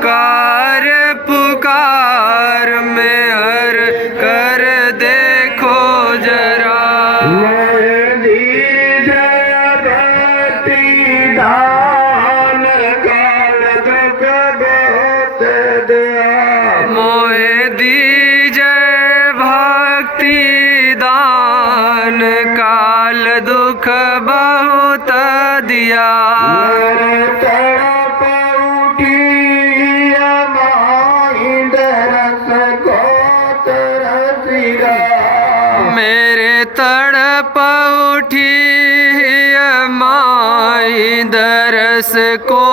पुकार पुकार में हर कर देखो जरा। मोहे दीजिए भक्ति दान काल दुख बहुत दिया। मोहे दीजिए भक्ति दान काल दुख बहुत दिया। मेरे तड़प उठी माही दरस को तरसिया। मेरे तड़प उठी माई दरस को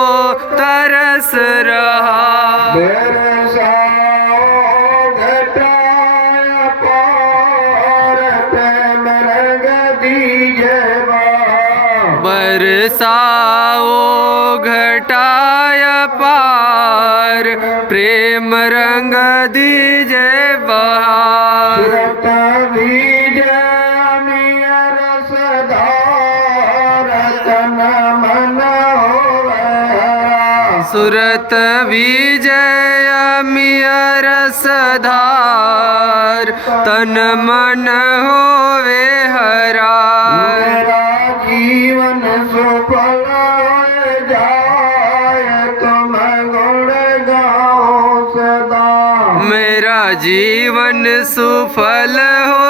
तरस रहा। बरसाओ घटाया पार प्रेम रंग दीजिए बा। बरसाओ घटाया पार प्रेम रंग दीजे बहार। सुरत बीजे अमिया रसदार तन मन होवे। सुरत विजय अमिया रसधार तन मन होवे हरा। मेरा जीवन सफल हो जाए तुम गुण गाओ सदा। मेरा जीवन सुफल हो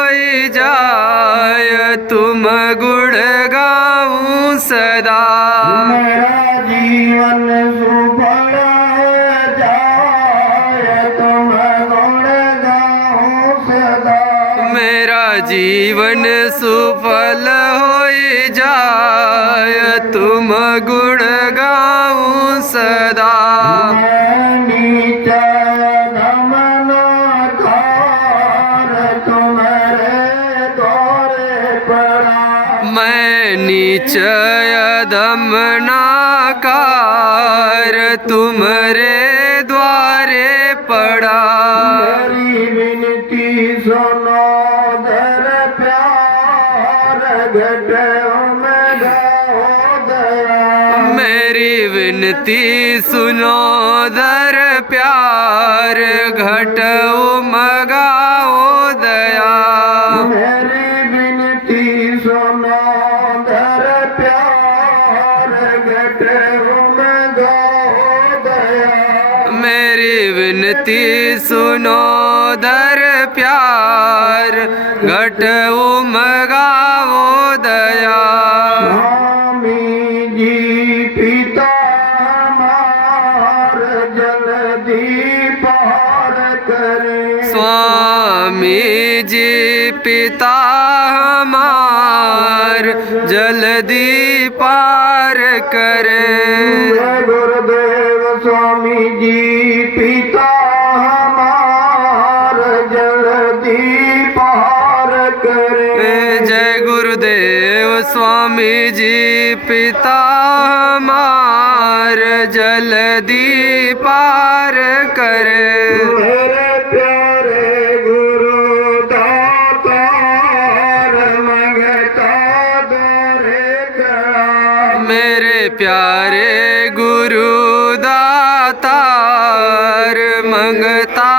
जाए तुम गुण गाऊं सदा। मेरा जीवन सुफल हो जाए तुम गुण गाओ सदा। मेरा जीवन सुफल हो जाए तुम गुण गाऊं सदा। मैं नीचा धमन धार तुम्हारे द्वारे पड़ा। मैं नीचय दमनाकार तुमरे द्वारे पड़ा। मेरी विनती सुनो धर प्यार घटो में गाओ दया। मेरी विनती सुनो दर प्यार घट उमगाओ दया। मेरी विनती सुनो धर प्यार घटो में गाओ दया। मेरी विनती सुनो दर प्यार घट उमगाओ दया। स्वामी जी पिता हमार जल्दी पार करे। स्वामी जी पिता हमार जल्दी पार करें। जय गुरुदेव स्वामी जी पिता हमार जल्दी पार करे। जय गुरुदेव स्वामी जी पिता हमार जल्दी पार करें। मेरे प्यारे गुरु दातार मंगता दरे करा। मेरे प्यारे गुरु दातार मंगता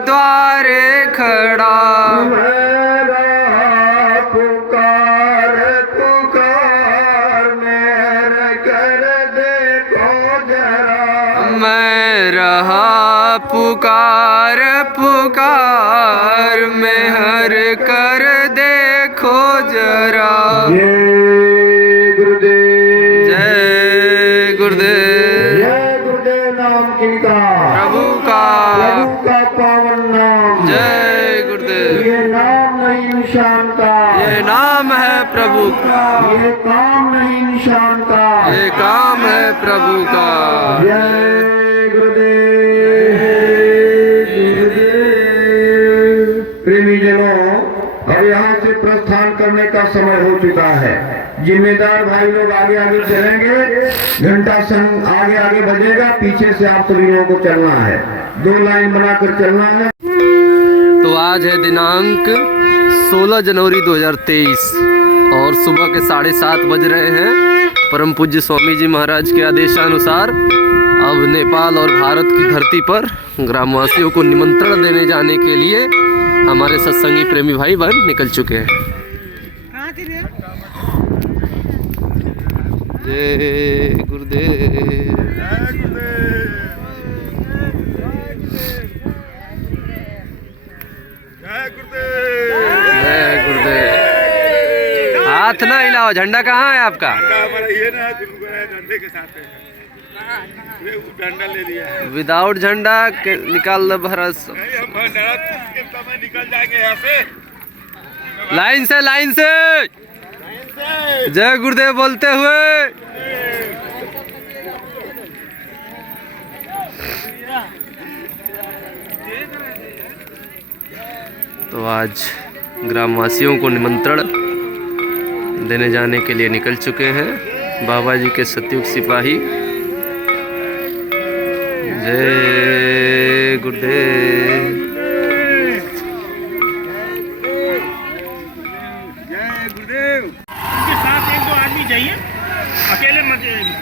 द्वारे खड़ा। मेरा पुकार पुकार मेरे कर देखो जरा। मैं रहा पुकार पुकार में हर कर देखो जरा। जय गुरुदेव। जय गुरुदेव। जय गुरुदेव नाम किनका। प्रभु का। प्रभु का पावन नाम। जय गुरुदेव। ये नाम नहीं निशान का। ये नाम है प्रभु का। ये काम नहीं निशान का। ये काम है प्रभु का। जय गुरुदेव। प्रेमी जनों, अब यहाँ से प्रस्थान करने का समय हो चुका है। जिम्मेदार भाई लोग आगे आगे चलेंगे। घंटा संग आगे आगे बजेगा, पीछे से आप सभी लोगों को चलना है। 2 लाइन बनाकर चलना है। तो आज है दिनांक 16 जनवरी 2023 और सुबह के 7:30 बज रहे हैं। परम पूज्य स्वामी जी महाराज के आदेशानुसार अब नेपाल और भारत की धरती पर ग्रामवासियों को निमंत्रण देने जाने के लिए हमारे सत्संगी प्रेमी भाई बहन निकल चुके हैं। जय गुरुदेव। जय गुरुदेव। हाथ ना हिलाओ। झंडा कहाँ है आपका? ये ना झंडे के साथ है। झंडा ले लिया है। विदाउट झंडा निकाल दो भारत। समय निकल जाएंगे यहाँ से। लाइन से लाइन से जय गुरुदेव बोलते हुए। तो आज ग्रामवासियों को निमंत्रण देने जाने के लिए निकल चुके हैं बाबा जी के सतयुग सिपाही। जय गुरुदेव। जय गुरुदेव। उनके साथ एक दो आदमी जाइए, अकेले मत जाइए।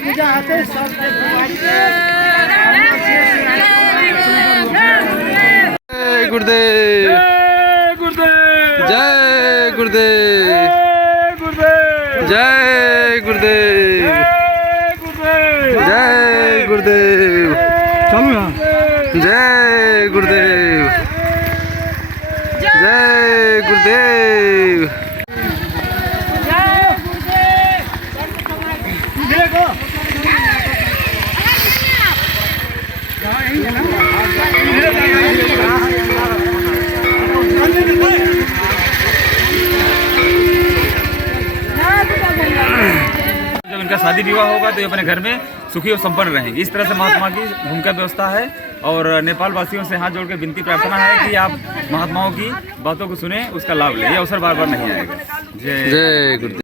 पूजा आते सब जय गुरुदेव। जय गुरुदेव। जय गुरुदेव। जय गुरुदेव। जय गुरुदेव। जय गुरुदेव। जब इनका शादी विवाह होगा तो ये अपने घर में सुखी और संपन्न रहेंगे। इस तरह से महात्मा की भूमिका व्यवस्था है और नेपाल वासियों से हाथ जोड़ के विनती प्रार्थना है कि आप महात्माओं की बातों को सुने, उसका लाभ लें। ये अवसर बार बार नहीं आएगा। जय गुरुदेव।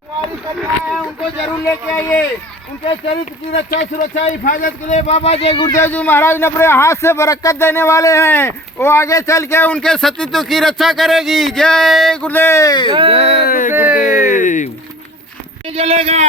उनको जरूर लेके आइए। उनके चरित्र की रक्षा सुरक्षा हिफाजत के लिए बाबा जय गुरुदेव जी महाराज ने अपने हाथ से बरकत देने वाले हैं। वो आगे चल के उनके सतीत्व की रक्षा करेगी। जय गुरुदेव। जय गुरुदेव। चलेगा।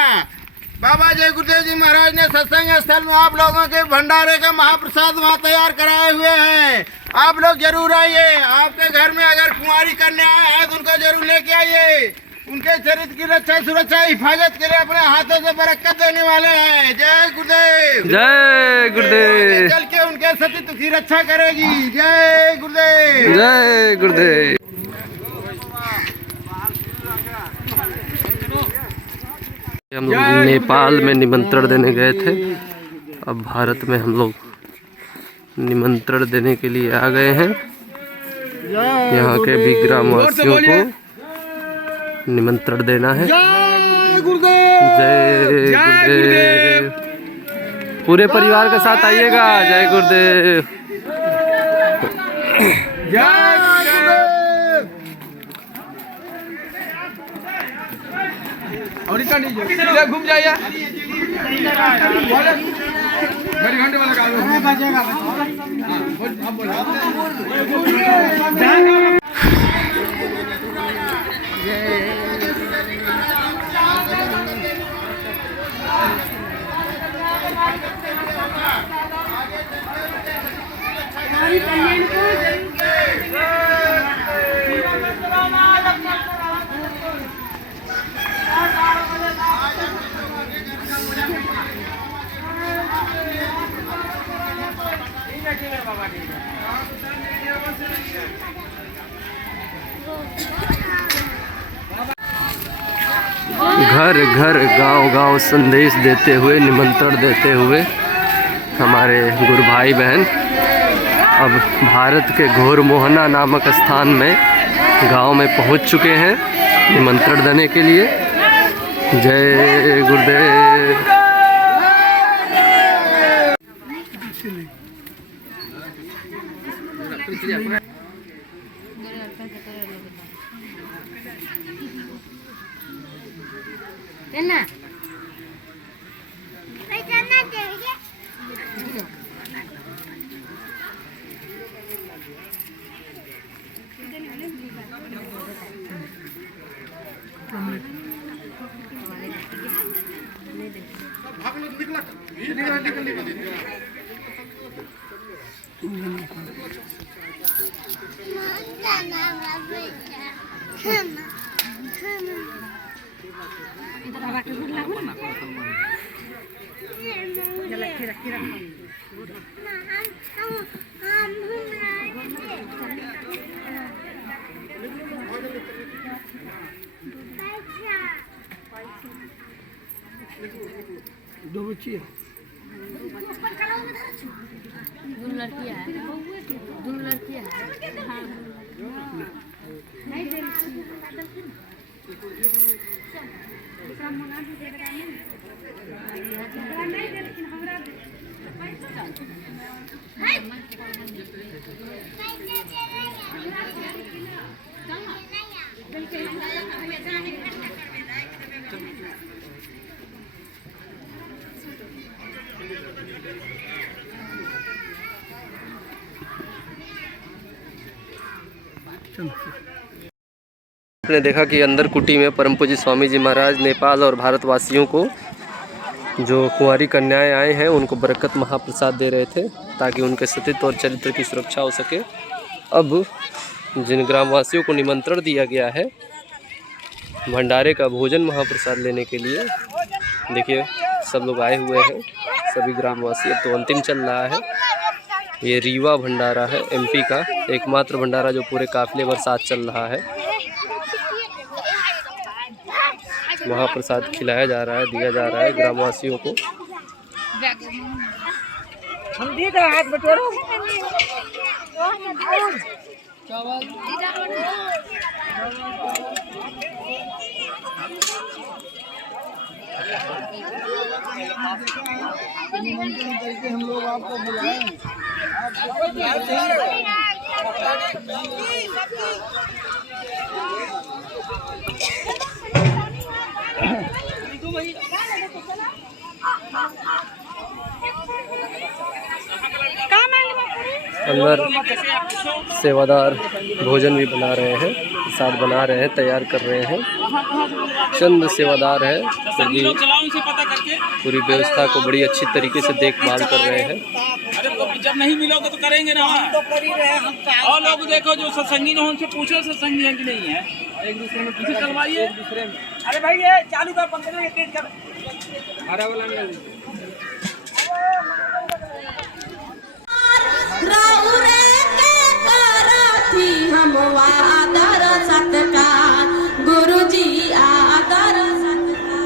बाबा जय गुरुदेव जी महाराज ने सत्संग स्थल में आप लोगों के भंडारे का महाप्रसाद वहाँ तैयार कराए हुए हैं। आप लोग जरूर आइए। आपके घर में अगर कुंवारी करने आए हैं तो उनको जरूर लेके आइए। उनके चरित्र की रक्षा सुरक्षा हिफाजत के लिए अपने हाथों से बरकत देने वाले हैं। जय गुरुदेव। जय गुरुदेव। चल के उनके सतीत्व की रक्षा करेगी। जय गुरुदेव। जय गुरुदेव। हम लोग नेपाल में निमंत्रण देने गए थे। अब भारत में हम लोग निमंत्रण देने के लिए आ गए हैं। यहाँ के भी ग्रामवासियों को निमंत्रण देना है। जय गुरुदेव। जय गुरुदेव। पूरे परिवार के साथ आइएगा। जय गुरुदेव। जय गुरुदेव। और इतना घूम जाइए। घड़ी घंटे वाला घर घर गांव गांव संदेश देते हुए, निमंत्रण देते हुए हमारे गुरु भाई बहन अब भारत के घोर मोहना नामक स्थान में गांव में पहुंच चुके हैं निमंत्रण देने के लिए। जय गुरुदेव। Kena. दो बच्ची है, दो लड़कियां है, दो लड़कियां है। आपने देखा कि अंदर कुटी में परम पूज्य स्वामी जी महाराज नेपाल और भारतवासियों को जो कुंवारी कन्याएं आए हैं उनको बरकत महाप्रसाद दे रहे थे ताकि उनके सतीत्व और चरित्र की सुरक्षा हो सके। अब जिन ग्रामवासियों को निमंत्रण दिया गया है भंडारे का भोजन महाप्रसाद लेने के लिए, देखिए सब लोग आए हुए हैं, सभी ग्रामवासी। अब तो अंतिम चल रहा है। ये रीवा भंडारा है एमपी का एकमात्र भंडारा जो पूरे काफिले भर साथ चल रहा है। महाप्रसाद खिलाया जा रहा है, दिया जा रहा है ग्रामवासियों को। हम लोग आपको बुलाएं। अंदर सेवादार भोजन भी बना रहे हैं, प्रसाद बना रहे हैं, तैयार कर रहे हैं। चंद सेवादार है पूरी व्यवस्था को बड़ी अच्छी तरीके से देखभाल कर रहे हैं। अरे जब नहीं मिलोगे तो करेंगे ना, तो कर ही रहे हम। और लोग देखो जो सत्संगी ने उनसे पूछो सत्संगी है कि नहीं है, एक दूसरे में पीछे चलवाइए। अरे भाई ये चालू कर, पंखे में तेज कर, हरा वाला में हम आदर सत्कार गुरु जी आदर सत्कार।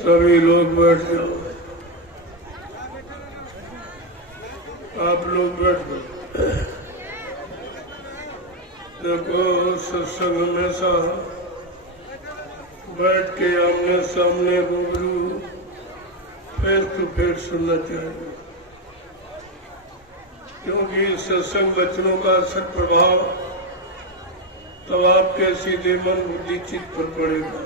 सभी लोग बैठ जाओ। आप लोग बैठ जाओ। देखो सत्संग हमेशा बैठ के आमने सामने रूबरू फेस टू फेस सुनना चाहिए, क्योंकि सत्संग वचनों का असर प्रभाव तब आपके सीधे मन बुद्धि चित्त पर पड़ेगा।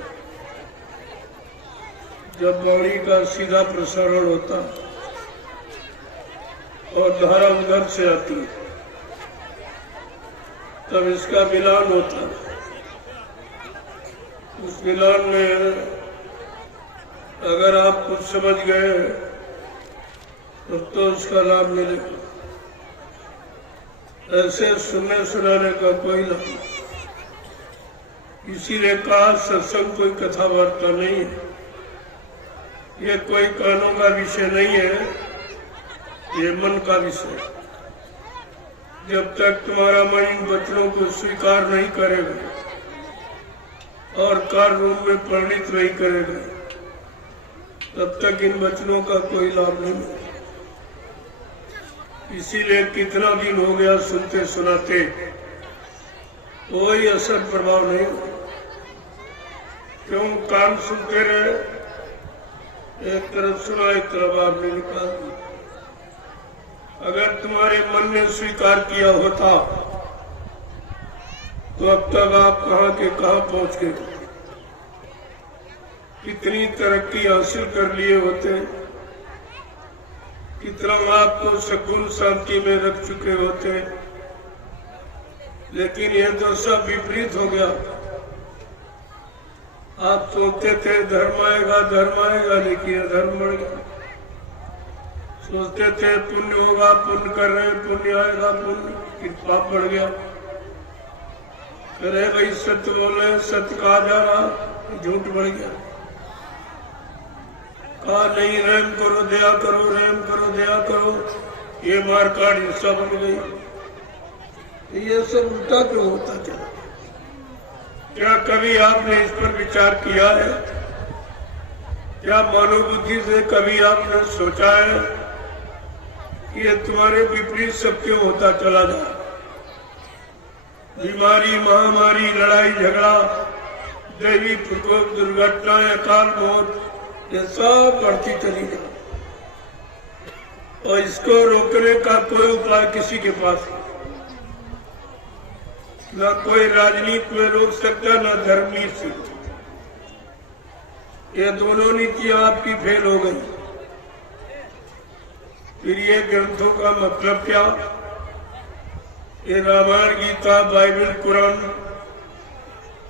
जब वाणी का सीधा प्रसारण होता और धारा उधर से आती तब इसका मिलान होता। उस मिलान में अगर आप कुछ समझ गए तो उसका लाभ मिलेगा। ऐसे सुनने सुनाने का कोई लाभ नहीं। इसीलिए कहा सत्संग कोई कथा वार्ता नहीं है, ये कोई कानों का विषय नहीं है, ये मन का विषय। जब तक तुम्हारा मन इन वचनों को स्वीकार नहीं करेगा और कार्य रूप में परिणित नहीं करेगा तब तक इन वचनों का कोई लाभ नहीं मिलेगा। इसीलिए कितना दिन हो गया सुनते सुनाते कोई असर प्रभाव नहीं हुआ। क्यों? कान सुनते रहे, एक तरफ सुना एक तरफ आपने निकाल दिया। अगर तुम्हारे मन ने स्वीकार किया होता तो अब तक आप कहां के कहां पहुंच गए, कितनी तरक्की हासिल कर लिए होते, कितना आपको सुकून शांति में रख चुके होते। लेकिन यह तो सब विपरीत हो गया। आप सोचते थे धर्म आएगा लेकिन अधर्म बढ़ गया। सोचते थे पुण्य होगा, पुण्य कर रहे, पुण्य आएगा, पुण्य पाप बढ़ गया। करे भाई सत्य बोल रहे, सत्य कहा जा रहा, झूठ बढ़ गया। कहा नहीं रहम करो दया करो, रहम करो दया करो, ये मारकाट हिस्सा बन गई। ये सब उल्टा क्यों होता चला? क्या कभी आपने इस पर विचार किया है? क्या मानव बुद्धि से कभी आपने सोचा है कि ये तुम्हारे विपरीत सब क्यों होता चला जा? बीमारी, महामारी, लड़ाई झगड़ा, दैवी प्रकोप, दुर्घटनाएं, अकाल मौत, ये सब बढ़ती चली जाए और इसको रोकने का कोई उपाय किसी के पास नहीं। न कोई राजनीति में रोक सकता, न धर्म नीति। ये दोनों नीतियां आपकी फेल हो गई। फिर ये ग्रंथों का मतलब क्या? ये रामायण, गीता, बाइबल, कुरान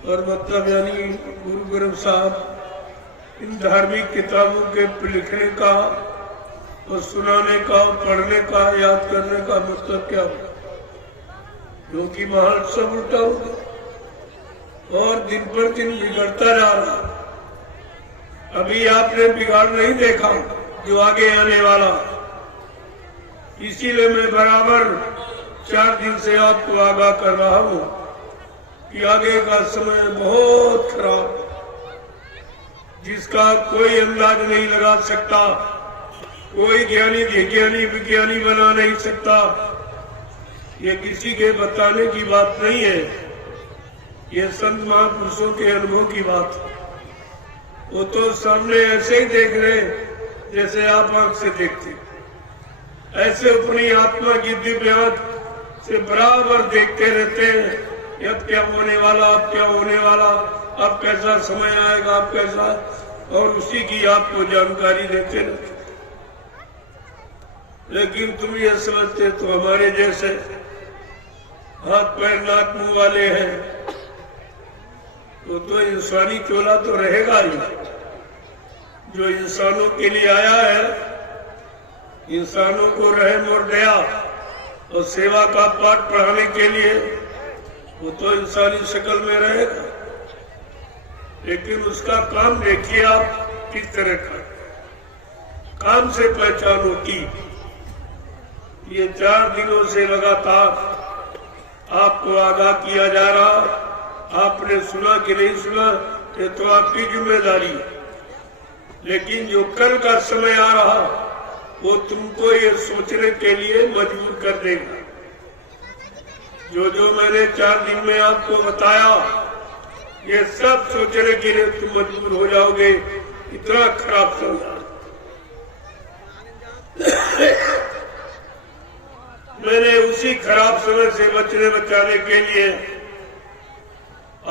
और मतलब यानी गुरु ग्रंथ साहब, इन धार्मिक किताबों के लिखने का और सुनाने का, पढ़ने का, याद करने का मतलब क्या है? क्योंकि माहौल सब उल्टा हो गया और दिन पर दिन बिगड़ता जा रहा। अभी आपने बिगाड़ नहीं देखा जो आगे आने वाला। इसीलिए मैं बराबर 4 दिन से आपको आगाह कर रहा हूं कि आगे का समय बहुत खराब, जिसका कोई अंदाज नहीं लगा सकता, कोई ज्ञानी विज्ञानी बना नहीं सकता। ये किसी के बताने की बात नहीं है, ये संत महापुरुषों के अनुभव की बात है। वो तो सामने ऐसे ही देख रहे जैसे आप आंख से देखते, ऐसे अपनी आत्मा की दिव्य आंख से बराबर देखते रहते हैं। अब क्या होने वाला, अब क्या होने वाला, अब कैसा समय आएगा, अब कैसा, और उसी की आपको जानकारी देते रहते। लेकिन तुम ये समझते तो हमारे जैसे हाथ पैर नाक मुंह वाले हैं, तो इंसानी चोला तो रहेगा ही। जो इंसानों के लिए आया है, इंसानों को रहम और दया और सेवा का पाठ पढ़ाने के लिए, वो तो इंसानी शक्ल में रहेगा। लेकिन उसका काम देखिए आप किस तरह का काम से पहचान होती। ये 4 दिनों से लगातार आपको आगाह किया जा रहा, आपने सुना कि नहीं सुना, ये तो आपकी जिम्मेदारी है। लेकिन जो कल का समय आ रहा, वो तुमको ये सोचने के लिए मजबूर कर देगा। जो मैंने 4 दिन में आपको बताया, ये सब सोचने के लिए तुम मजबूर हो जाओगे। इतना खराब समय, मैंने उसी खराब समय से बचाने के लिए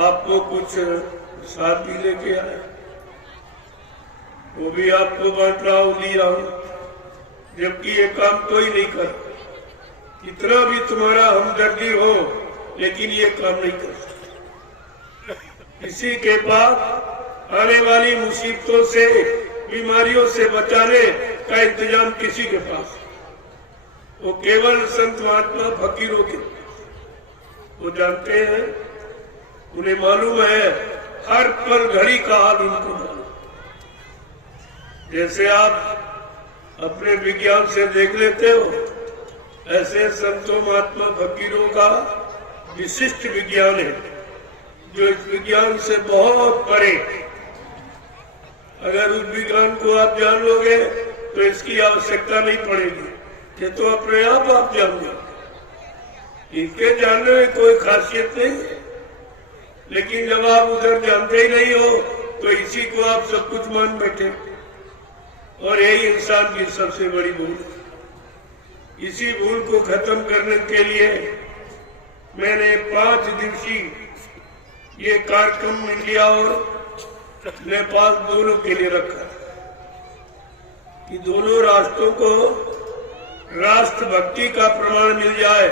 आपको कुछ साथ भी लेके आया, वो भी आपको बांट रहा हूं, दी रहा हूं, जबकि ये काम कोई नहीं कर। कितना भी तुम्हारा हमदर्दी हो, लेकिन ये काम नहीं कर सकता। किसी के पास आने वाली मुसीबतों से, बीमारियों से बचाने का इंतजाम किसी के पास, वो केवल संत महात्मा फकीरों के। वो जानते हैं, उन्हें मालूम है, हर पल घड़ी का हाल उनको मालूम। जैसे आप अपने विज्ञान से देख लेते हो, ऐसे संतों महात्मा फकीरों का विशिष्ट विज्ञान है, जो इस विज्ञान से बहुत परे। अगर उस विज्ञान को आप जान लोगे तो इसकी आवश्यकता नहीं पड़ेगी, ये तो अपने आप जान लोगे। इनके जानने में कोई खासियत नहीं है। लेकिन जब आप उधर जानते ही नहीं हो, तो इसी को आप सब कुछ मान बैठे, और यही इंसान की सबसे बड़ी भूल है। इसी भूल को खत्म करने के लिए मैंने 5 दिवसीय ये कार्यक्रम इंडिया और नेपाल दोनों के लिए रखा, कि दोनों राष्ट्रों को राष्ट्रभक्ति का प्रमाण मिल जाए,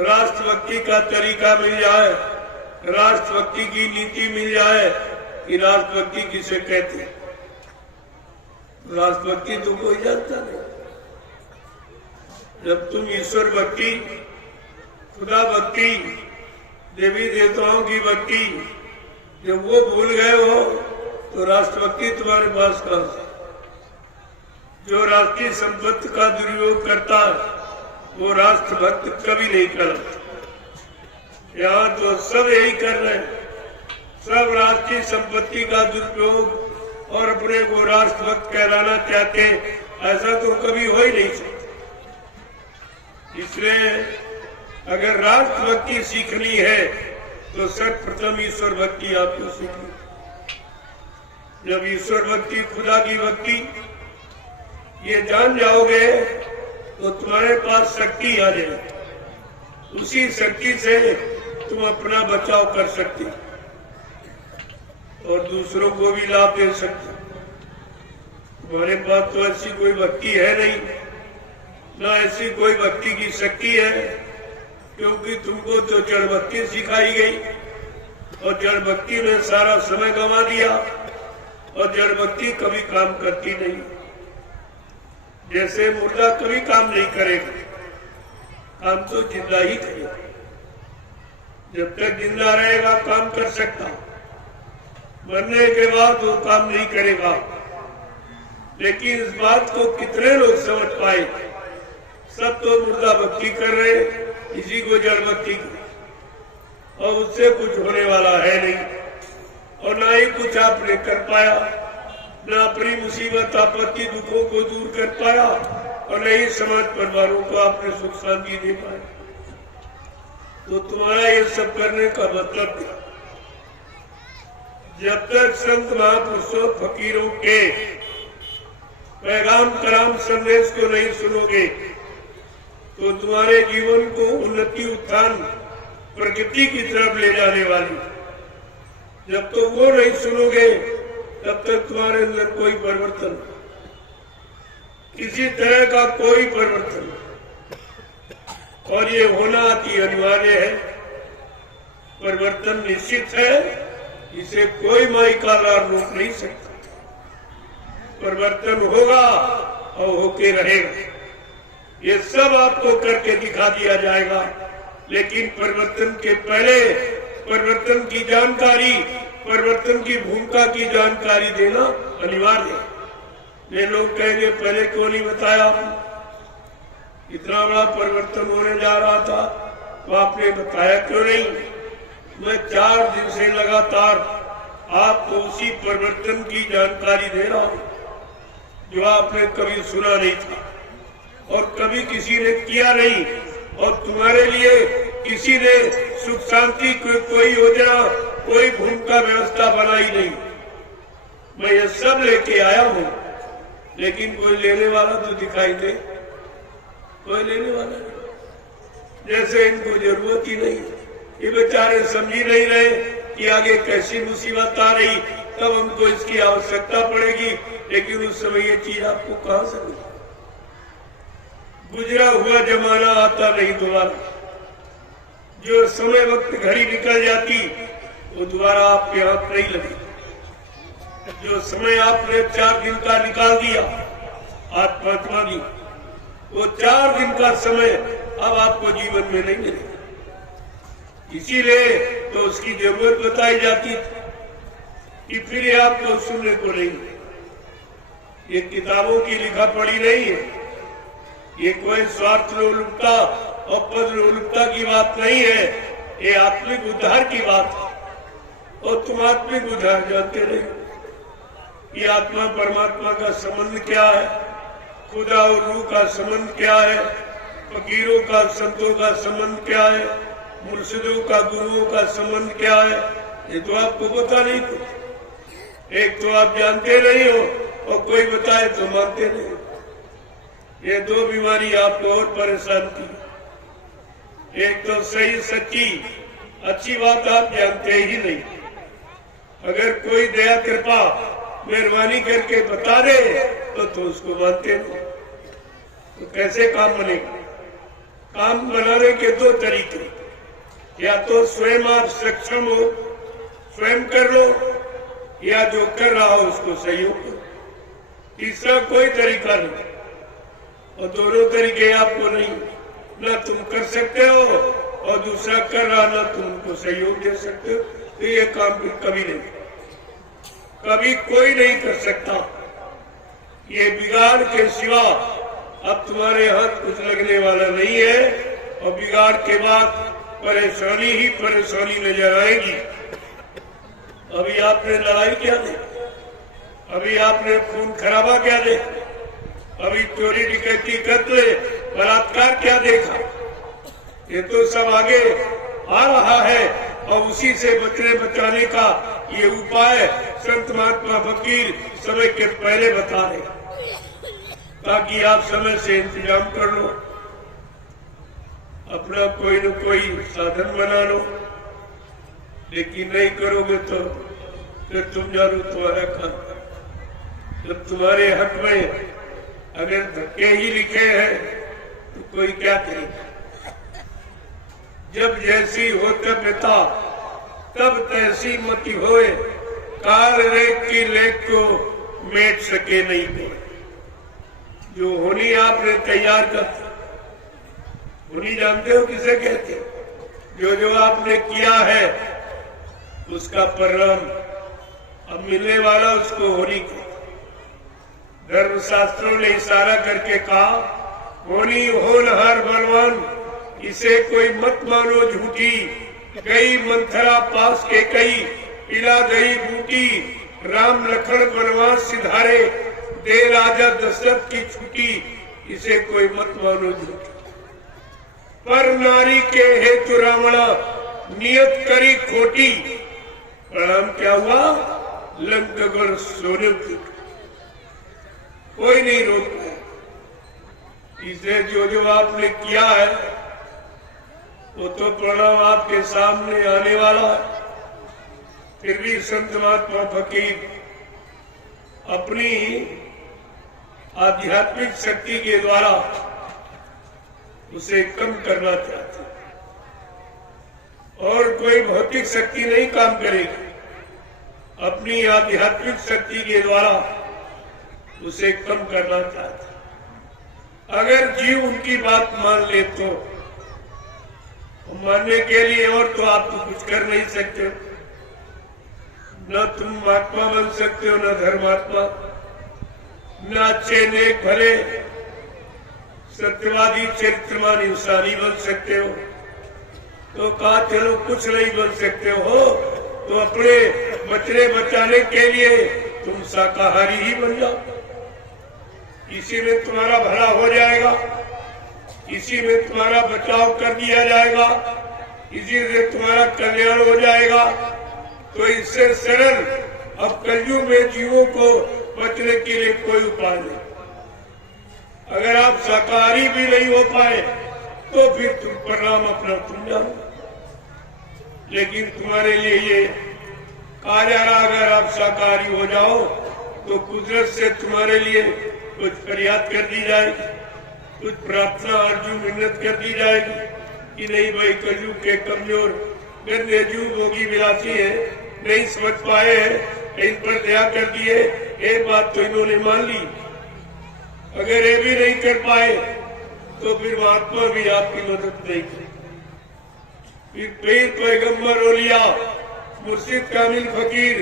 राष्ट्रभक्ति का तरीका मिल जाए, राष्ट्रभक्ति की नीति मिल जाए कि राष्ट्रभक्ति किसे कहते हैं। राष्ट्रभक्ति तो कोई जानता नहीं। जब तुम ईश्वर भक्ति, खुदा भक्ति, देवी देवताओं की भक्ति जब वो भूल गए हो, तो राष्ट्रभक्ति तुम्हारे पास कहां से। जो राष्ट्रीय संपत्ति का दुरुपयोग करता है, वो राष्ट्रभक्त कभी नहीं करता। यहाँ तो सब यही कर रहे हैं, सब राष्ट्रीय संपत्ति का दुरुपयोग और अपने को राष्ट्रभक्त कहलाना चाहते, ऐसा तो कभी हो ही नहीं सकता। इसलिए अगर राष्ट्रभक्ति सीखनी है, तो सर्वप्रथम ईश्वर भक्ति आपको सीखनी। जब ईश्वर भक्ति, खुदा की भक्ति ये जान जाओगे, तो तुम्हारे पास शक्ति आ जाएगी। उसी शक्ति से तुम अपना बचाव कर सकते और दूसरों को भी लाभ दे सकते। तुम्हारे पास तो ऐसी कोई भक्ति है नहीं, ना ऐसी कोई भक्ति की शक्ति है, क्योंकि तुमको तो जड़ भक्ति सिखाई गई, और जड़ भक्ति में सारा समय गंवा दिया, और जड़ भक्ति कभी काम करती नहीं। जैसे मुर्दा कभी काम नहीं करेगा, काम तो जिंदा ही करेगा। जब तक जिंदा रहेगा काम कर सकता, मरने के बाद वो काम नहीं करेगा। लेकिन इस बात को कितने लोग समझ पाए? सब तो मुर्दा भक्ति कर रहे, इसी को जड़ भक्ति और उससे कुछ होने वाला है नहीं और ना ही कुछ आपने कर पाया, न अपनी मुसीबत आपत्ति दुखों को दूर कर पाया और न ही समाज परिवारों को आपने सुख शांति दे पाया। तो तुम्हारा ये सब करने का मतलब क्या? जब तक संत महापुरुषों फकीरों के पैगाम कलाम संदेश को नहीं सुनोगे तो तुम्हारे जीवन को उन्नति उत्थान प्रकृति की तरफ ले जाने वाली, जब तो वो नहीं सुनोगे तब तक तुम्हारे अंदर कोई परिवर्तन, किसी तरह का कोई परिवर्तन, और ये होना अति अनिवार्य है। परिवर्तन निश्चित है, इसे कोई माई का लार रोक नहीं सकता। परिवर्तन होगा और होके रहेगा, ये सब आपको करके दिखा दिया जाएगा। लेकिन परिवर्तन के पहले परिवर्तन की जानकारी, परिवर्तन की भूमिका की जानकारी देना अनिवार्य है। ये लोग कहेंगे पहले क्यों नहीं बताया आपने, इतना बड़ा परिवर्तन होने जा रहा था तो आपने बताया क्यों नहीं? मैं 4 दिन से लगातार आपको उसी परिवर्तन की जानकारी दे रहा हूं जो आपने कभी सुना नहीं था और कभी किसी ने किया नहीं, और तुम्हारे लिए किसी ने सुख शांति कोई योजना, कोई भूमिका व्यवस्था बनाई नहीं। मैं ये सब लेके आया हूं, लेकिन कोई लेने वाला तो दिखाई दे, कोई लेने वाला नहीं। जैसे इनको जरूरत ही नहीं, ये बेचारे समझ ही नहीं रहे कि आगे कैसी मुसीबत आ रही, तब हमको इसकी आवश्यकता पड़ेगी। लेकिन उस समय ये चीज आपको कहां से मिली? गुजरा हुआ जमाना आता नहीं दोबारा। जो समय वक्त घड़ी निकल जाती वो दोबारा आपके हाथ नहीं लगी। जो समय आपने 4 दिन का निकाल दिया आत्मा की, वो 4 दिन का समय अब आपको जीवन में नहीं मिलेगा। इसीलिए तो उसकी जरूरत बताई जाती थी कि फिर ये आपको सुनने को नहीं। ये किताबों की लिखा पढ़ी नहीं है, ये कोई स्वार्थ लोलुपता और पद लोलुपता की बात नहीं है, ये आत्मिक उद्धार की बात है। और तुम आत्मिक उद्धार जानते नहीं, ये आत्मा परमात्मा का संबंध क्या है, खुदा और रूह का संबंध क्या है, फकीरों का संतों का संबंध क्या है, मुर्शिदों का गुरुओं का संबंध क्या है, ये तो आपको पता नहीं कुछ। एक तो आप जानते नहीं हो और कोई बताए तो मानते नहीं। ये 2 बीमारी आपको और परेशान की। एक तो सही सच्ची अच्छी बात आप जानते ही नहीं। अगर कोई दया कृपा मेहरबानी करके बता दे तो उसको मानते नहीं। तो कैसे काम बनेगा? काम बनाने के 2 तरीके, या तो स्वयं आप सक्षम हो, स्वयं कर लो, या जो कर रहा हो उसको सहयोग करो। तीसरा कोई तरीका नहीं, और दोनों तरीके आपको नहीं। न तुम कर सकते हो और दूसरा कर रहा, न तुम उनको सहयोग दे सकते हो। तो ये काम कभी नहीं, कभी कोई नहीं कर सकता। ये बिगाड़ के सिवा अब तुम्हारे हाथ कुछ लगने वाला नहीं है, और बिगाड़ के बाद परेशानी ही परेशानी नजर आएगी। अभी आपने लड़ाई क्या देखी, अभी आपने खून खराबा क्या देखा, अभी चोरी डकैती कत्ल बलात्कार क्या देखा? ये तो सब आगे आ रहा है, और उसी से बचाने का ये उपाय संत महात्मा फकीर समय के पहले बता रहे, ताकि आप समय से इंतजाम कर लो, अपना कोई न कोई साधन बना लो। लेकिन नहीं करोगे तो फिर तुम जानो तुम्हारा काम। जब तुम्हारे हक में अगर धक्के ही लिखे हैं तो कोई क्या करेगा? जब जैसी हो तब पिता तब तैसी मति होए, काल रेख की लेख को मेट सके नहीं कोई। जो होनी आपने तैयार कर, होनी जानते हो किसे कहते हो? जो आपने किया है उसका परिणाम अब मिलने वाला उसको होनी को। धर्मशास्त्रों ने इशारा करके कहा होनी होनहार बलवान, इसे कोई मत मानो झूठी। गई मंथरा पास के कई, पिला दही बूटी। राम लखन वनवास सिधारे, दे राजा दशरथ की छुट्टी। इसे कोई मत मानो झूठी। पर नारी के हेतु रावणा, नियत करी खोटी। परिणाम क्या हुआ? लंकागढ़ सोने की। कोई नहीं रोक पाया। इसे जो आपने किया है वो तो परिणाम आपके सामने आने वाला है। फिर भी संत महात्मा फकीर अपनी आध्यात्मिक शक्ति के द्वारा उसे कम करना चाहते, और कोई भौतिक शक्ति नहीं काम करेगी। अपनी आध्यात्मिक शक्ति के द्वारा उसे कम करना चाहते। अगर जीव उनकी बात मान ले तो मानने के लिए और तो आप तो कुछ कर नहीं सकते। न तुम महात्मा बन सकते हो, न धर्मात्मा, न अच्छे नेक भले सत्यवादी चरित्रवान इंसानी बन सकते हो। तो कहा चलो कुछ नहीं बन सकते हो तो अपने बचने बचाने के लिए तुम शाकाहारी ही बन जाओ। इसी में तुम्हारा भला हो जाएगा, इसी में तुम्हारा बचाव कर दिया जाएगा, इसी से तुम्हारा कल्याण हो जाएगा। तो इससे सरल अब कलयुग में जीवों को बचने के लिए कोई उपाय नहीं। अगर आप शाकाहारी भी नहीं हो पाए तो फिर तुम परिणाम अपना तुम जानो। लेकिन तुम्हारे लिए ये कहा जा रहा, अगर आप शाकाहारी हो जाओ तो कुदरत से तुम्हारे लिए कुछ फरियाद कर दी जाएगी, कुछ प्रार्थना अर्जुन मिन्नत कर दी जाएगी कि नहीं भाई कलयुग के कमजोर गंदे जीव भोगी विलासी है, नहीं समझ पाए हैं, इन पर दया कर दिए। एक बात तो इन्होंने मान ली। अगर ये भी नहीं कर पाए तो फिर महात्मा भी आपकी मदद नहीं करेगी। फिर पीर पैगम्बर औलिया मुर्शिद कामिल फकीर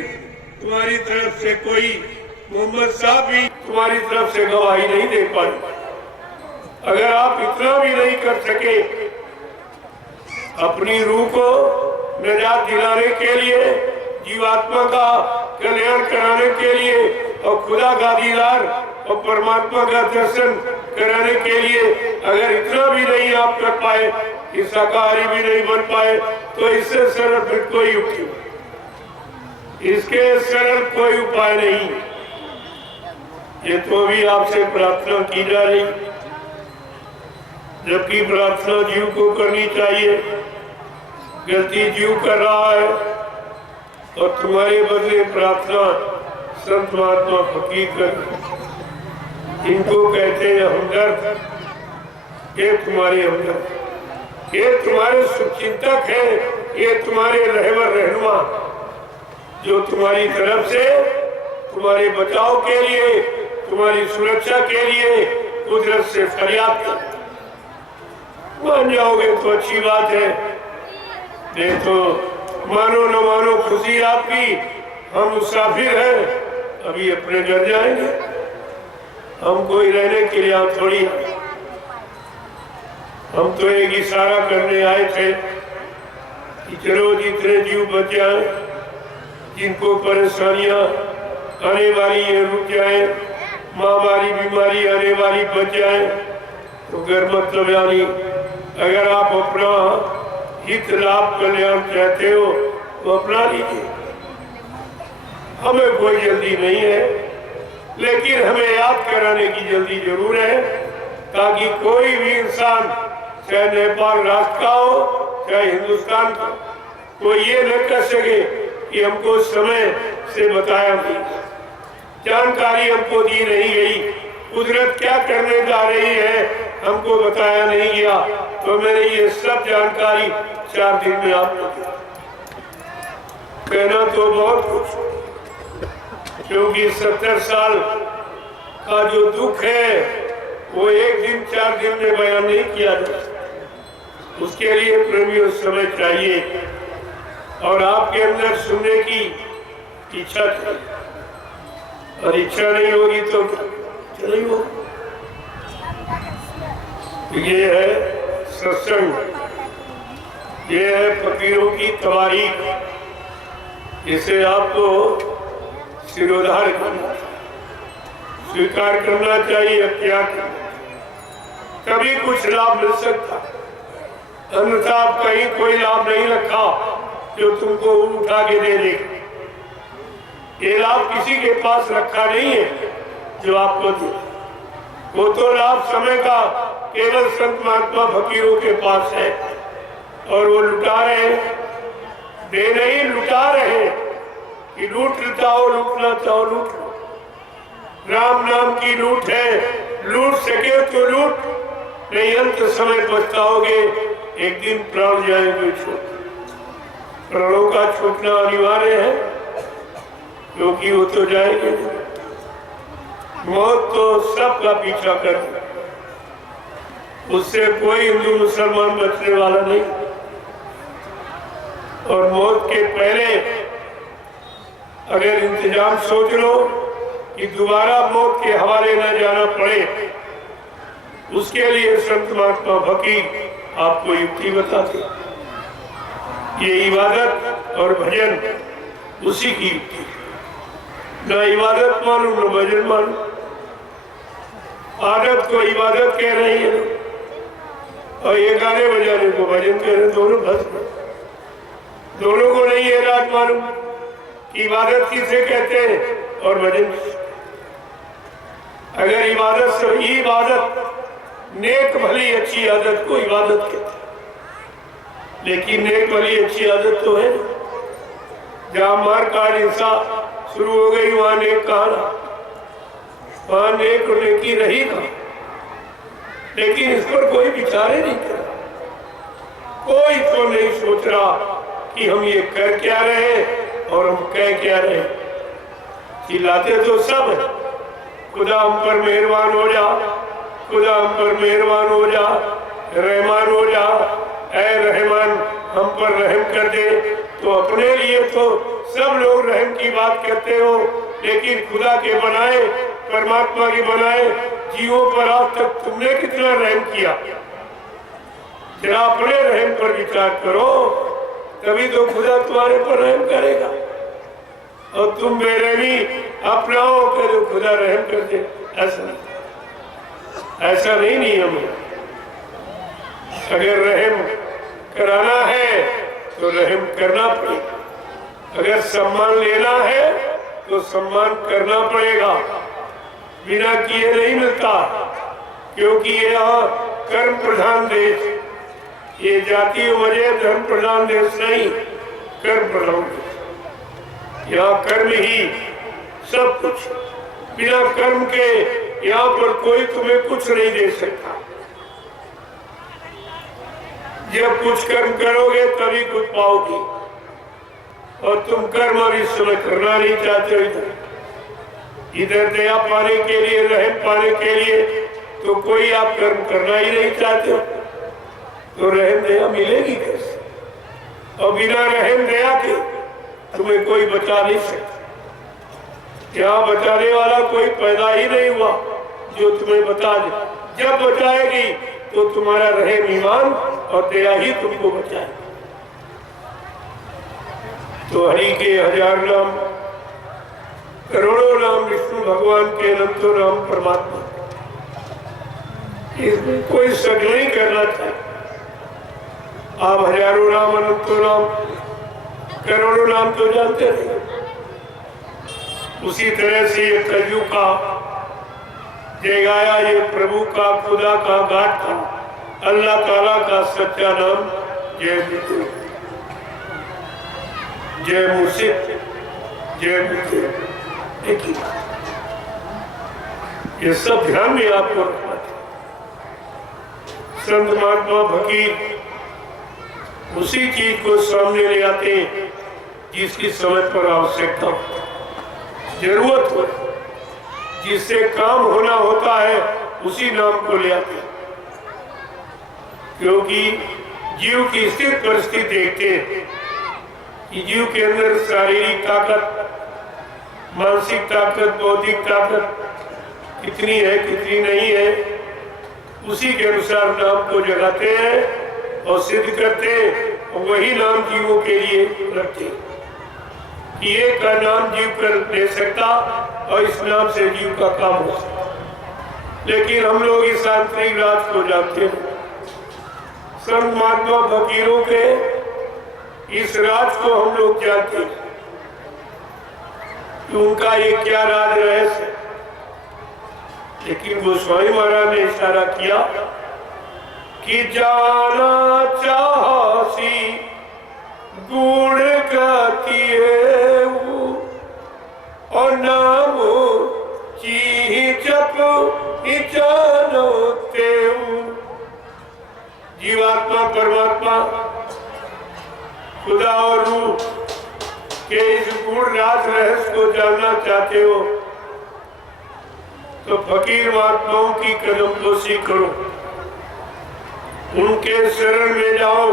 तुम्हारी तरफ से कोई, मोहम्मद साहब भी तुम्हारी तरफ से गवाही नहीं दे पाए। अगर आप इतना भी नहीं कर सके अपनी रूह को निजात दिलाने के लिए, जीवात्मा का कल्याण कराने के लिए और खुदा का दीदार और परमात्मा का दर्शन कराने के लिए, अगर इतना भी नहीं आप कर पाए, कि शाकाहारी भी नहीं बन पाए, तो इससे सरल फिर कोई उपाय, इसके सरल कोई उपाय नहीं। ये तो भी आपसे प्रार्थना की जा रही, जबकि प्रार्थना जीव को करनी चाहिए। गलती जीव कर रहा है और तुम्हारे बदले प्रार्थना संत महात्मा फकीर कर। इनको कहते हैं हमदर्द। ये तुम्हारे हमदर्द, ये तुम्हारे शुभचिंतक है, ये तुम्हारे रहबर रहनुमा, जो तुम्हारी तरफ से तुम्हारे बचाव के लिए, तुम्हारी सुरक्षा के लिए कुदरत से फरियाद कर। मान जाओगे तो अच्छी बात है, नहीं तो मानो न मानो खुशी आपकी। हम मुसाफिर हैं, अभी अपने घर जाएंगे। हम कोई रहने के लिए थोड़ी, हम तो एक इशारा करने आए थे कि चलो जितने जीव बच जाए, जिनको परेशानियां आने वाली है रुक जाए, महामारी बीमारी आने वाली बच जाए। तो घर मतलब यानी अगर आप अपना हित लाभ कल्याण चाहते हो तो अपना लीजिए। हमें कोई जल्दी नहीं है, लेकिन हमें याद कराने की जल्दी जरूर है, ताकि कोई भी इंसान, चाहे नेपाल राष्ट्र का हो चाहे हिंदुस्तान का, कोई ये न कर सके कि हमको समय से बताया नहीं, जानकारी हमको दी नहीं गई, कुदरत क्या करने जा रही है हमको बताया नहीं गया। तो मैंने ये सब जानकारी 4 दिन में आपको कहना तो बहुत कुछ, क्योंकि 70 साल का जो दुख है वो 1 दिन 4 दिन में बयान नहीं किया जा सकता। उसके लिए प्रेमियों समय चाहिए और आपके अंदर सुनने की इच्छा चाहिए, और इच्छा नहीं होगी तो नहीं होगी। ये है सत्संग, ये है फकीरों की तवारीख। इसे आपको सिरोधार करना, स्वीकार करना चाहिए, त्याग करना, तभी कुछ लाभ मिल सकता। अन्यथा आप कहीं कोई लाभ नहीं रखा जो तुमको उठा के दे देगा। ये लाभ किसी के पास रखा नहीं है जो आपको दे। वो तो लाभ समय का केवल संत महात्मा फकीरों के पास है, और वो लुटा रहे हैं, दे नहीं लुटा रहे हैं कि लूट चाहो, लूटना चाहो लूट लो। राम नाम की लूट है, लूट सके तो लूट, नहीं अंत समय पछताओगे, एक दिन प्राण जाएंगे छूट। प्राणों का छूटना अनिवार्य है, क्योंकि वो तो जाएंगे। मौत तो सबका पीछा कर, उससे कोई हिंदू मुसलमान बचने वाला नहीं। और मौत के पहले अगर इंतजाम सोच लो कि दोबारा मौत के हवाले न जाना पड़े, उसके लिए संत महात्मा फकीर आपको युक्ति बताते। ये इबादत और भजन उसी की युक्ति। न इबादत मानो न भजन मानो, आदत को इबादत कह रही है और ये गाने बजाने को भजन कह रहे, दोनों भस्म। दोनों को नहीं है राज मालूम कि इबादत किसे कहते हैं और भजन। अगर इबादत सही इबादत, नेक भली अच्छी आदत को इबादत कहते हैं, लेकिन नेक भली अच्छी आदत तो है जहाँ मार काट हिंसा शुरू हो गई, वहां नेक कहा, वहां नेक नेकी रही कहा। लेकिन इस पर कोई विचार ही नहीं कर, कोई तो नहीं सोच रहा कि हम ये कर क्या रहे और हम कह क्या रहे। चिल्लाते तो सब है, खुदा हम पर मेहरबान हो जा, खुदा हम पर मेहरबान हो जा, रहमान हो जा, ऐ रहमान हम पर रहम कर दे। तो अपने लिए तो सब लोग रहम की बात करते हो, लेकिन खुदा के बनाए, परमात्मा के बनाए जीवों पर आज तक तुमने कितना रहम किया? जरा अपने रहम पर विचार करो, तभी तो खुदा तुम्हारे पर रहम करेगा। और तुम बेरहमी अपनाओ के तो खुदा रहम कर दे, ऐसा नहीं नियम है। अगर रहम कराना है तो रहम करना पड़ेगा, अगर सम्मान लेना है तो सम्मान करना पड़ेगा, बिना किए नहीं मिलता। क्योंकि यहाँ कर्म प्रधान देश, ये जाति मजहब धर्म प्रधान देश नहीं, कर्म प्रधान देश। यहाँ कर्म ही सब कुछ, बिना कर्म के यहाँ पर कोई तुम्हें कुछ नहीं दे सकता। जब कुछ कर्म करोगे तभी कुछ पाओगे, और तुम कर्म और इस समय करना नहीं चाहते हो। इधर दया पाने के लिए, रहम पाने के लिए तो कोई आप कर्म करना ही नहीं चाहते हो, तो रहम दया मिलेगी कैसे? और बिना रहम दया के तुम्हें कोई बचा नहीं सकता। यहाँ बचाने वाला कोई पैदा ही नहीं हुआ जो तुम्हें बचा दे। जब बचाएगी तो तुम्हारा रहम ईमान और दया ही तुमको बचाए। तो हरि के हजार नाम, करोड़ों नाम, विष्णु भगवान के अनंतों नाम परमात्मा, इसमें कोई शक नहीं करना चाहिए। आप हजारों नाम, अनंतों नाम, करोड़ों नाम तो जानते नहीं। उसी तरह से ये कलयुग का जय गाया, ये प्रभु का, खुदा का गाठ था, अल्लाह ताला का सच्चा नाम जय मृत्यु, जय मुर्शिद, जय मृत्यु। ये सब ध्यान में आपको रखना चाहिए। संत महात्मा फकीर उसी चीज को सामने ले आते हैं जिसकी समय पर आवश्यकता, जरूरत हो, जिससे काम होना होता है, उसी नाम को ले आते हैं। क्योंकि जीव की स्थित परिस्थिति देखते हैं कि जीव के अंदर शारीरिक ताकत, मानसिक ताकत, बौद्धिक ताकत कितनी है, कितनी नहीं है, उसी के अनुसार नाम को जगाते हैं और सिद्ध करते हैं, और वही नाम जीवों के लिए रखते हैं कि एक का नाम जीव कर ले सकता और इस नाम से जीव का काम हो सकता। लेकिन हम लोग इस आंतरिक राज को जानते हैं, संत महात्मा फकीरों के इस राज को हम लोग जानते हैं कि उनका ये क्या राज रहस्य। लेकिन गोस्वामी महाराज ने इशारा किया कि जाना चाहसी गुण गति और नाम ची जप जानो तेऊ। जीवात्मा परमात्मा खुदा और रूह के इस गुण राज रहस्य को जानना चाहते हो तो फकीर महात्माओं की कदम पोशी करो, उनके शरण में जाओ,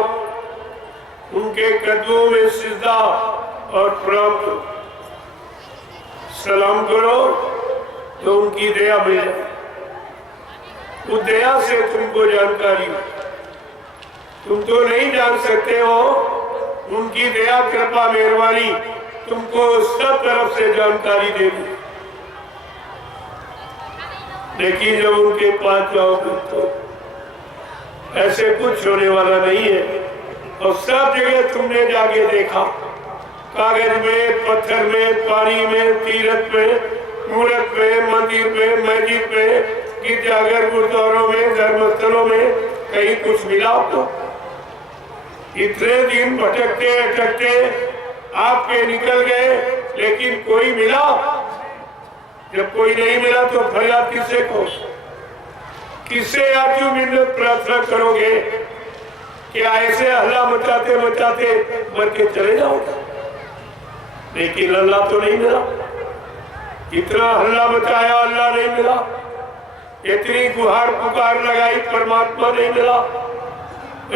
उनके कदमों में सिजदा और प्रणाम करो, सलाम करो तो उनकी दया मिल जाए। उस दया से तुमको जानकारी हो, तुम तो नहीं जान सकते हो, उनकी दया कृपा मेहरबानी तुमको सब तरफ से जानकारी देगी। लेकिन जब उनके पास जाओगे तो ऐसे कुछ होने वाला नहीं है। और सब जगह तुमने जाके देखा, कागज में, पत्थर में, पानी में, तीर्थ में, मूर्त में, मंदिर में, मस्जिद में, गिरजाघर, गुरुद्वारों में, धर्मस्थलों में कहीं कुछ मिला आपको? इतने दिन भटकते अटकते आपके निकल गए, लेकिन कोई मिला? जब कोई नहीं मिला तो फरियाद किससे को, किससे आजू मिन्नत प्रार्थना करोगे? क्या ऐसे हल्ला मचाते मचाते मर के चले जाओगे? लेकिन अल्लाह तो नहीं मिला, इतना हल्ला मचाया अल्लाह नहीं मिला, इतनी गुहार पुकार लगाई परमात्मा नहीं मिला,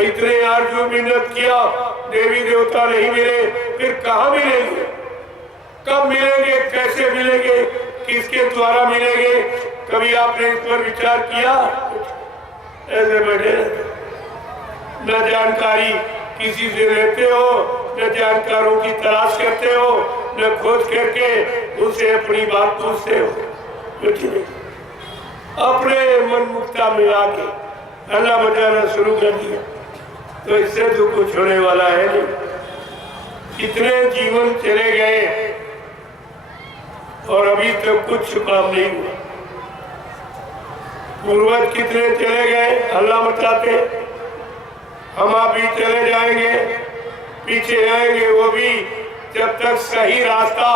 इतने आरजू मिन्नत किया देवी देवता नहीं मिले, फिर कहाँ मिलेंगे? कब मिलेंगे? कैसे मिलेंगे? किसके द्वारा मिलेंगे? कभी आपने इस पर विचार किया? ऐसे बैठे न जानकारी किसी से लेते हो, न जानकारों की तलाश करते हो, न खोज करके उनसे अपनी बात पूछते हो, कुछ नहीं। अपने मन मुक्ता में आके अल्लाह बजाना शुरू कर दिया तो इससे तो कुछ होने वाला है नहीं। कितने जीवन चले गए और अभी तक कुछ काम नहीं हुआ। पूर्वज कितने चले गए अल्लाह मचाते, हम अभी चले जाएंगे, पीछे आएंगे वो भी, जब तक सही रास्ता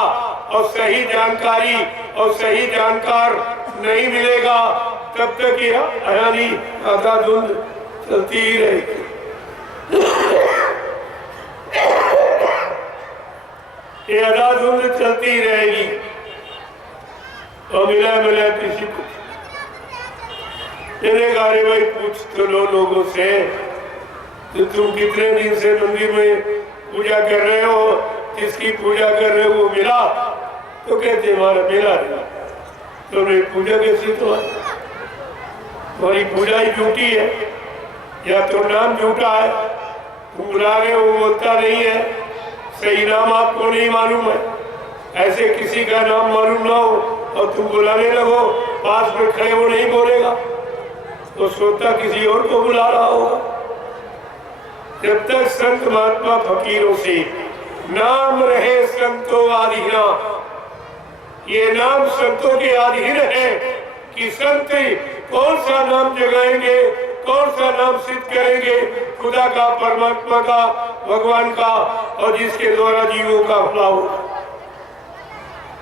और सही जानकारी और सही जानकार नहीं मिलेगा तब तक ये यानी आधा धुंध चलती ही रहेगी। ये आधा धुंध चलती ही रहेगी और मिला मिला किसी को गारे भाई पूछ तो लो लोगों से, तो तुम कितने दिन से मंदिर में पूजा कर रहे हो, जिसकी पूजा कर रहे हो वो मिला? तो कहते हमारा मिला नहीं। तुमने पूजा कैसी? तो तुम्हारी पूजा ही झूठी है या तो नाम झूठा है, तुम बुला रहे हो वो बोलता नहीं है, सही नाम आपको नहीं मालूम है। ऐसे किसी का नाम मालूम ना हो और तुम बुलाने लगो, पास में खड़े वो नहीं बोलेगा तो सोचता किसी और को बुला रहा होगा। जब तक संत महात्मा फकीरों से नाम रहे संतों आधीना, ये नाम संतों के अधीन है कि संत कौन सा नाम जगाएंगे, कौन सा नाम सिद्ध करेंगे, खुदा का, परमात्मा का, भगवान का, और जिसके द्वारा जीवों का भला होगा।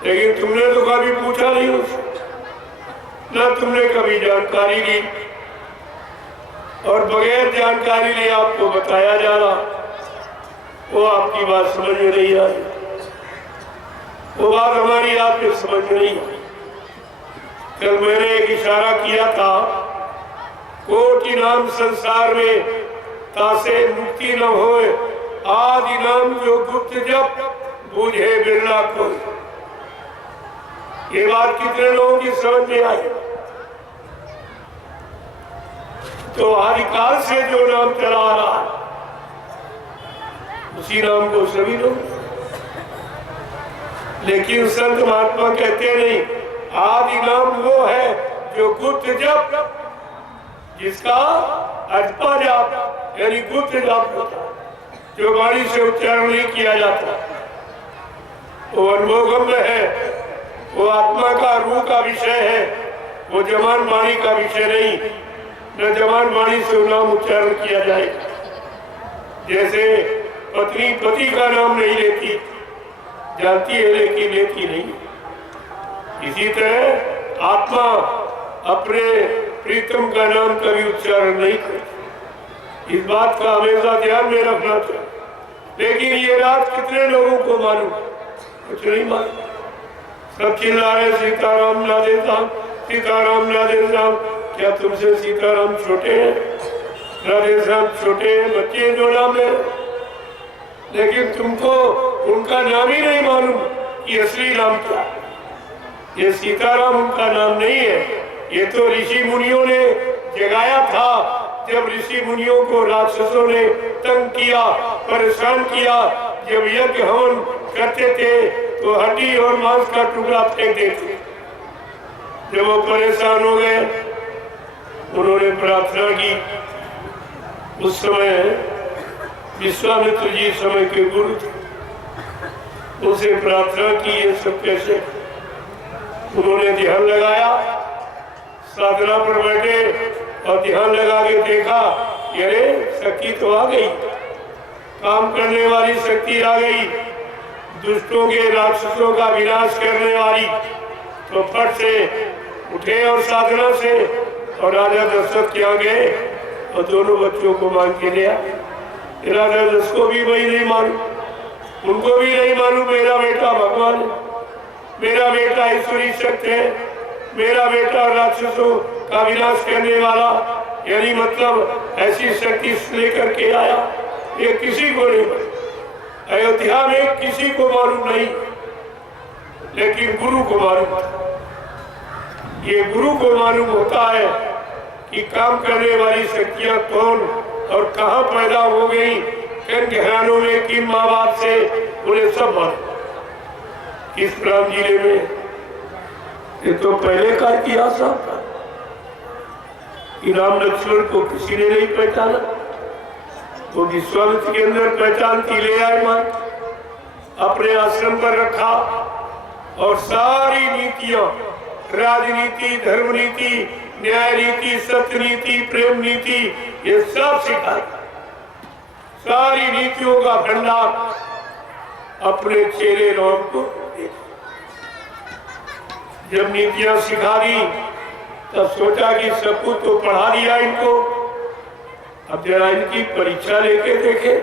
लेकिन तुमने तो कभी पूछा नहीं उससे, न तुमने कभी जानकारी ली, और बगैर जानकारी लिए आपको बताया जा रहा, वो आपकी बात समझ में नहीं आई, वो बात हमारी आपके समझ में नहीं आई। कल मैंने एक इशारा किया था, कोटि नाम संसार में तासे मुक्ति न होए, आदि नाम जो गुप्त जप बूझे बिरला को। ये बात कितने लोगों की समझ में आई? तो आदिकाल से जो नाम चला आ रहा है उसी नाम को सभी लोग, लेकिन संत महात्मा कहते नहीं, आदि नाम वो है जो गुप्त जप, जिसका अजपा जाप यानी गुप्त जाप होता है, जो वाणी से उच्चारण नहीं किया जाता, वो अनुभवगम्य है, वो आत्मा का रूह का विषय है, वो जबान वाणी का विषय नहीं, न जबान वाणी से नाम उच्चारण किया जाएगा। जैसे पत्नी पति का नाम नहीं लेती, जानती है लेकिन लेती नहीं, इसी तरह आत्मा अपने प्रीतम का नाम कभी उच्चारण नहीं करती। इस बात का हमेशा ध्यान में रखना चाहिए। लेकिन ये रात कितने लोगों को मालूम? कुछ नहीं मालूम। सब चिल्ला रहे सीताराम राधे श्याम, सीताराम राधे श्याम। क्या तुमसे सीताराम छोटे हैं? राधे श्याम छोटे हैं, बच्चे जो नाम है, लेकिन तुमको उनका नाम ही नहीं मालूम कि असली नाम क्या। ये सीताराम उनका नाम नहीं है, ये तो ऋषि मुनियों ने जगाया था। जब ऋषि मुनियों को राक्षसों ने तंग किया, परेशान किया, जब यज्ञ हवन करते थे तो हड्डी और मांस का टुकड़ा फेंक देते। जब वो परेशान हो गए, उन्होंने प्रार्थना की। उस समय विश्वामित्र जी समय के गुरु थे, उनसे प्रार्थना की ये सब कैसे। उन्होंने ध्यान लगाया, साधना पर बैठे और ध्यान लगा के देखा, अरे शक्ति तो आ गई, काम करने वाली शक्ति आ गई, दुष्टों के राक्षसों का विनाश करने वाली। तो फट से उठे और साधना से और राजा दशरथ के यहाँ गए और दोनों बच्चों को मांग के लिया। राजा दशरथ को भी वही नहीं मालूम, उनको भी नहीं मालूम मेरा बेटा भगवान है, मेरा बेटा ईश्वरी शक्ति है, मेरा बेटा राक्षसों का विनाश करने वाला, यानी मतलब ऐसी शक्ति लेकर के आया। ये किसी को नहीं मालूम, अयोध्या में किसी को मालूम नहीं, लेकिन गुरु को मालूम। ये गुरु को मालूम होता है कि काम करने वाली शक्तियां कौन और कहां पैदा हो गई, किन घरानों में, किन माँ बाप से, उन्हें सब मालूम। इस राम जिले में ये तो पहले का इतिहास था कि राम लक्ष्मण को किसी ने नहीं पहचाना, वो विश्वामित्र के अंदर पहचान की ले आए, मां अपने आश्रम पर रखा और सारी नीतियां, राजनीति, धर्म नीति, न्याय नीति, सत्य नीति, प्रेम नीति, ये सब सिखाई। सारी नीतियों का भंडार अपने चेले राम को। जब नीतियां सिखा दी तब सोचा कि सब कुछ तो पढ़ा दिया इनको, अब जरा इनकी परीक्षा लेके देखे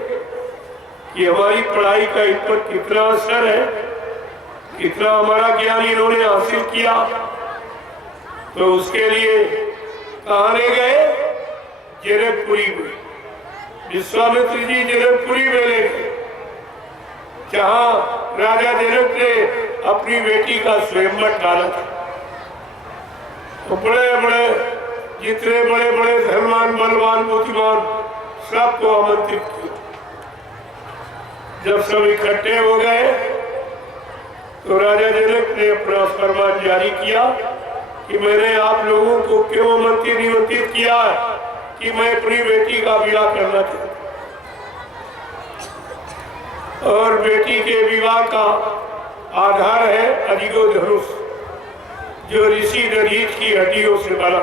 कि हमारी पढ़ाई का इन पर कितना असर है, कितना हमारा ज्ञान इन्होंने हासिल किया। तो उसके लिए कहाँ ले गए? जनकपुरी में। विश्वामित्र जी जनकपुरी में ले गए, जहाँ राजा जनक ने अपनी बेटी का स्वयंवर डाला था। तो बड़े बड़े, जितने बड़े बड़े धनवान, बलवान, बुद्धिमान, सबको आमंत्रित किया। जब सब इकट्ठे हो गए तो राजा जनक ने अपना फरमान जारी किया कि मैंने आप लोगों को क्यों निमंत्रित किया कि मैं अपनी बेटी का विवाह करना चाहता और बेटी के विवाह का आधार है अजिगो धनुष, जो ऋषि दधीच की हड्डियों से बना।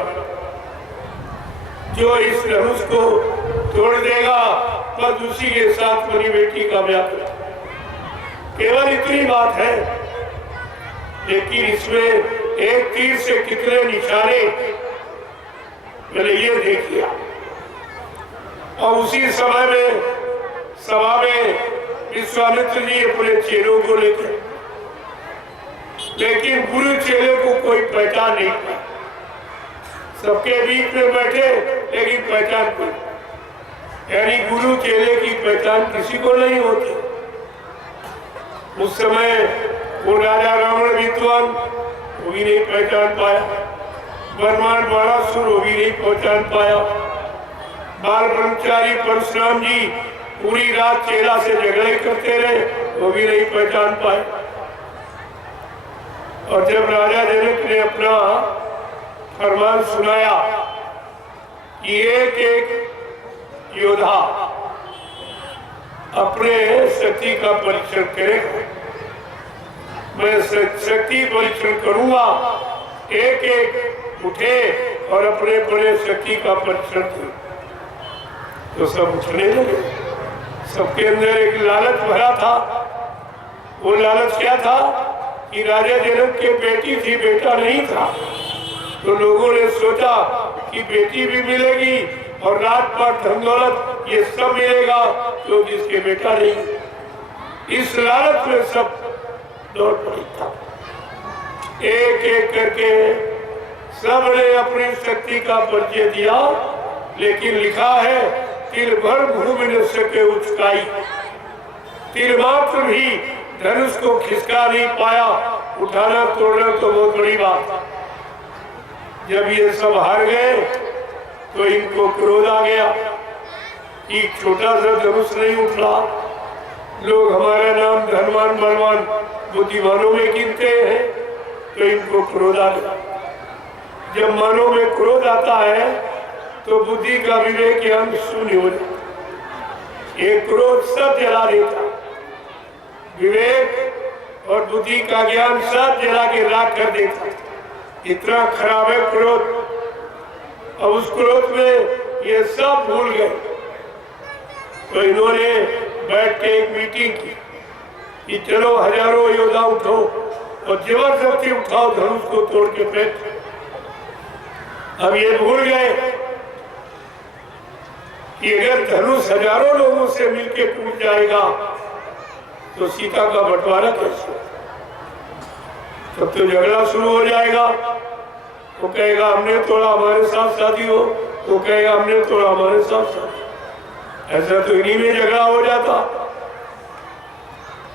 जो इस धनुष को तोड़ देगा बस उसी के साथ मेरी बेटी का ब्याह करेगा। केवल इतनी बात है, लेकिन इसमें एक तीर से कितने निशाने, मैंने ये देख लिया। और उसी समय में सभा में विश्वामित्र जी अपने चेलों को लेकर, लेकिन गुरु चेले को कोई पहचान नहीं पाया। सबके बीच में बैठे लेकिन पहचान कोई, यानी गुरु चेले की पहचान किसी को नहीं होती। उस समय वो राजा रावण विद्वान, वो भी नहीं पहचान पाया। ब्रह्मांड बाणासुर, वो भी नहीं पहचान पाया। बाल ब्रह्मचारी परशुराम जी पूरी रात चेला से झगड़े करते रहे, वो भी नहीं पहचान पाए। और जब राजा जनक ने अपना फरमान सुनाया कि एक एक योद्धा अपने शक्ति का परीक्षण करे, मैं शक्ति परीक्षण करूंगा, एक एक उठे और अपने अपने शक्ति का परीक्षण करे, तो सब उठने लगे। सबके अंदर एक लालच भरा था। वो लालच क्या था कि राजा जनक के बेटी थी, बेटा नहीं था। तो लोगों ने सोचा कि बेटी भी मिलेगी और राजपाट धन दौलत ये सब मिलेगा, तो जिसके बेटा नहीं। इस लालच में सब दौड़ पड़ी था। एक एक करके सबने अपनी शक्ति का परिचय दिया, लेकिन लिखा है तिल भर भूमि न सके उचकाई, तिल मात्र भी धनुष को खिसका नहीं पाया। उठाना तोड़ना तो बहुत बड़ी बात। जब ये सब हार गए तो इनको क्रोध आ गया कि छोटा सा धनुष नहीं उठा, लोग हमारा नाम धनवान बलवान बुद्धिमानों में गिनते हैं, तो इनको क्रोध आ गया। जब मनों में क्रोध आता है तो बुद्धि का विवेक अंग शून्य हो जाता। ये क्रोध सब जला देता, विवेक और बुद्धि का ज्ञान सब जला के राख कर देता। इतना खराब है क्रोध। अब उस क्रोध में ये सब भूल गए, तो इन्होंने बैठ के एक मीटिंग की कि चलो हजारों योद्धा उठो और जबरदस्ती उठाओ, धनुष को तोड़ के फेंक। अब ये भूल गए कि अगर धनुष हजारों लोगों से मिलके टूट जाएगा तो सीता का बंटवारा कैसे? तब तो झगड़ा शुरू हो जाएगा। वो कहेगा हमने तोड़ा, हमारे साथ शादी हो, वो कहेगा हमने तोड़ा, हमारे साथ शादी। ऐसा तो इन्हीं में झगड़ा हो जाता।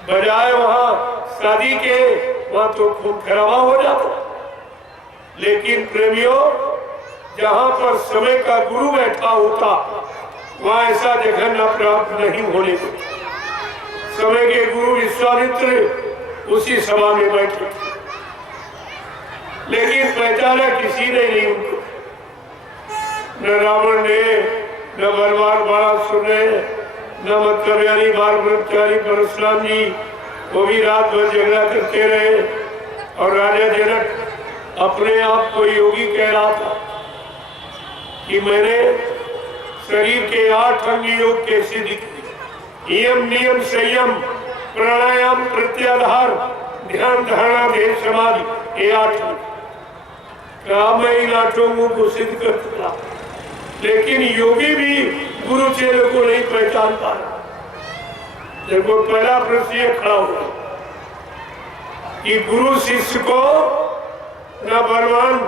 बजाय वहां शादी के वहां तो खून खराबा हो जाता। लेकिन प्रेमियों, जहां पर समय का गुरु बैठा होता वहां ऐसा जघन्य प्राप्त नहीं होने देता। समय के गुरु विश्वामित्र उसी सभा में बैठे थे, लेकिन पहचाना किसी ने नहीं उनको। न रावण ने, न बलवान बाणासुर ने, न मतलब यानी बाल ब्रह्मचारी परशुराम जी, वो भी रात भर झगड़ा करते रहे। और राजा जनक अपने आप को योगी कह रहा था कि मैंने शरीर के 8 अंग योग कैसे दिखे, यम नियम संयम प्राणायाम प्रत्याहार ध्यान धारणा ध्येय समाधि, ये 8 कहा मैं इन 8 अंगों को सिद्ध कर चुका। लेकिन योगी भी गुरु चेले को नहीं पहचान पा रहा। देखो पहला प्रश्न ये खड़ा हुआ कि गुरु शिष्य को न बलवान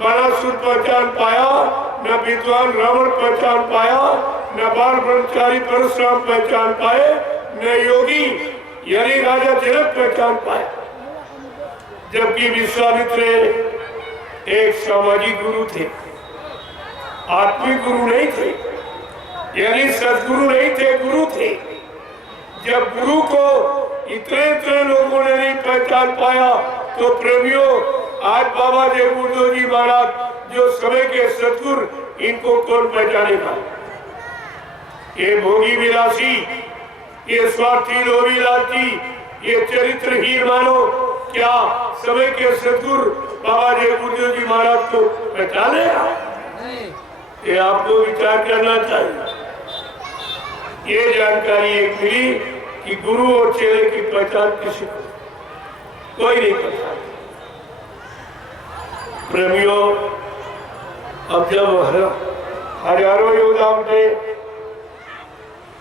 बाणासुर पहचान पाया, न विद्वान रावण पहचान पाया, न बाल ब्रह्मचारी परशुराम पहचान पाए, न योगी यानी राजा जनक पहचान पाए। जबकि विश्वामित्र एक सामाजिक गुरु थे, आत्मिक गुरु नहीं थे, यानी सदगुरु नहीं थे, गुरु थे। जब गुरु को इतने लोगों ने नहीं पहचान पाया, तो प्रेमियों आज बाबा देव गुरुदेव जी महाराज जो समय के सदगुरु, इनको कौन पहचानेगा? ये भोगी विलासी, ये स्वार्थी लोभी लालची, ये चरित्रहीन मानो क्या समय के सदगुरु बाबा देव गुरुदेव जी महाराज को पहचानेगा? ये आपको विचार करना चाहिए। ये जानकारी एक मिली कि गुरु और चेले की पहचान किसी को कोई नहीं पहचान। प्रेमियों, अब जब हजारों योद्धा उठे,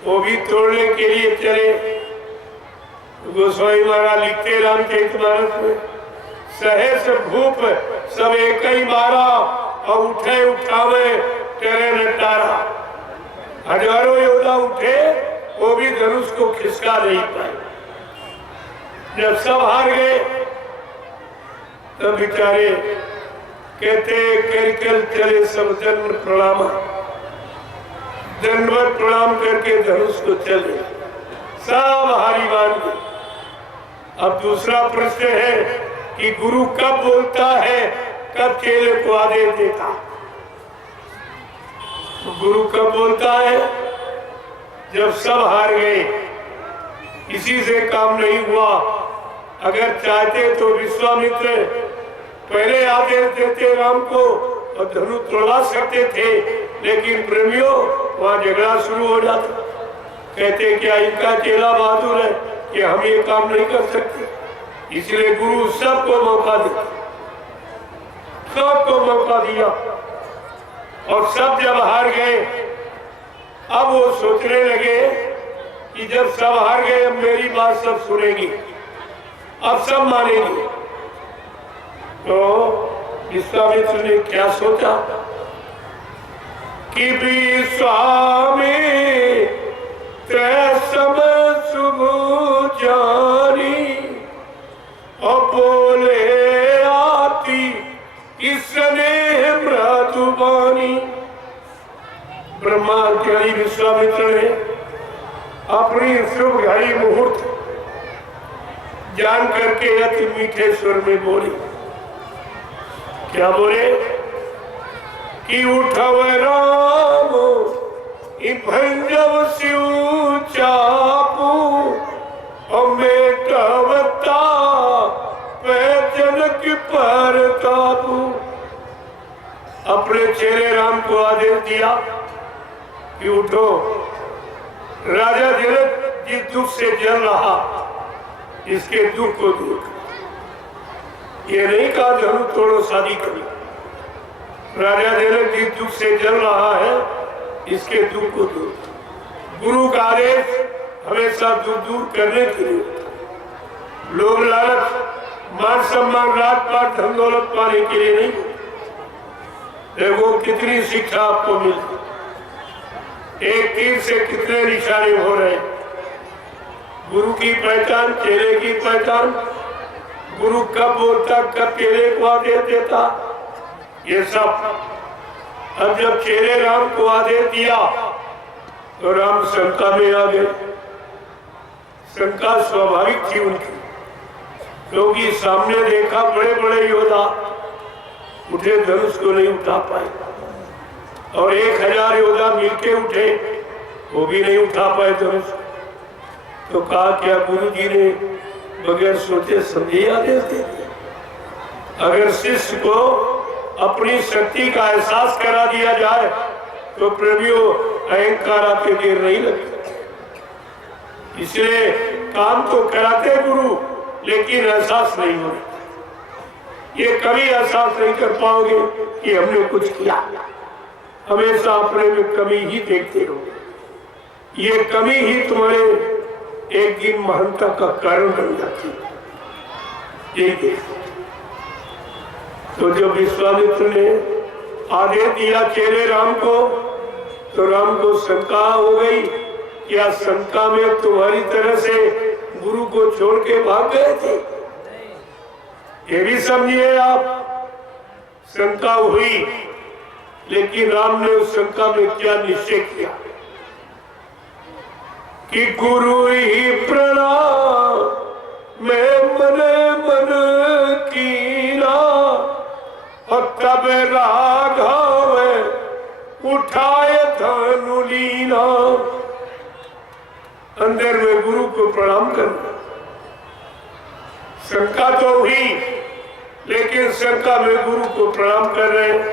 वो भी तोड़ने के लिए चले। गोस्वामी महाराज लिखते रामचरितमानस में, सहस भूप सब एक ही मारा और उठे उठावे तेरे नटारा। हजारों योद्धा उठे, वो भी धनुष को खिसका नहीं पाए। जब सब हार गए तब बेचारे कहते कर चले सब जन्म प्रणाम। दंडवत प्रणाम करके धनुष को चले, सब हारी मान गए। अब दूसरा प्रश्न है कि गुरु कब बोलता है, कब चेले को आदेश देता। गुरु कब बोलता है? जब सब हार गए, किसी से काम नहीं हुआ। अगर चाहते तो विश्वामित्र पहले आदेश देते राम को और धनु तोड़ा सकते थे, लेकिन प्रेमियों वहां झगड़ा शुरू हो जाता। कहते क्या इनका चेला बहादुर है कि हम ये काम नहीं कर सकते। इसलिए गुरु सबको मौका दिया, सबको मौका दिया। और सब जब हार गए, अब वो सोचने लगे कि जब सब हार गए, अब मेरी बात सब सुनेंगी, अब सब मानेंगे। तो विश्वामित्र ने क्या सोचा कि विश्वामित्र सब शुभ जानी और बोले आती इसने मृदुबानी। ब्रह्माज्ञानी विश्वामित्र ने अपनी शुभ घड़ी मुहूर्त जान करके अति मीठे स्वर में बोली। क्या बोले कि उठव राम भंजव शिव चापू और मेटवता जनक पर तापू। अपने चेले राम को आदेश दिया कि उठो, राजा जनक जिस दुख से जल रहा, इसके दुख को दूर करो। ये नहीं कहा धनु तोड़ो शादी करो। राजा जनक जिस दुख से जल रहा है, इसके दुख को दूर। गुरु का आदेश हमेशा दूर दूर करने के लिए। लोभ लालच, मान सम्मान, राज पाट, धन दौलत पाने के लिए नहीं। देखो कितनी शिक्षा आपको मिली, एक तीर से कितने निशाने हो रहे। गुरु की पहचान, चेले की पहचान, गुरु कब बोलता, कब चेले को आदेश देता, ये सब। अब जब चेले राम को आदेश दिया तो राम शंका में आ गए। शंका स्वाभाविक थी उनकी, क्योंकि सामने देखा बड़े बड़े योद्धा उठे, धनुष को नहीं उठा पाए। और 1000 योद्धा मिलके उठे, वो भी नहीं उठा पाए धनुष। तो कहा क्या गुरु जी ने बगैर सोचे समझे आदेश दे दिया। अगर शिष्य को अपनी शक्ति का एहसास करा दिया जाए तो प्रेमियों अहंकार आते देर नहीं लगता। इसलिए काम तो कराते गुरु, लेकिन एहसास नहीं हो। ये कभी एहसास नहीं कर पाओगे कि हमने कुछ किया। हमेशा अपने में कमी ही देखते हो। ये कमी ही तुम्हारे एक दिन महानता का कारण बन जाती है। ये देखो, तो जब विश्वामित्र ने आदेश दिया चेले राम को, तो राम को शंका हो गई। क्या शंका में तुम्हारी तरह से गुरु को छोड़ के भाग गए थे? ये भी समझिए आप। शंका हुई, लेकिन राम ने उस शंका में क्या निश्चय किया कि गुरु ही प्रणाम मैं मन मन कीना और तब राघव उठाए धनु लीना। अंदर में गुरु को प्रणाम करना। शंका तो हुई, लेकिन शंका में गुरु को प्रणाम कर रहे हैं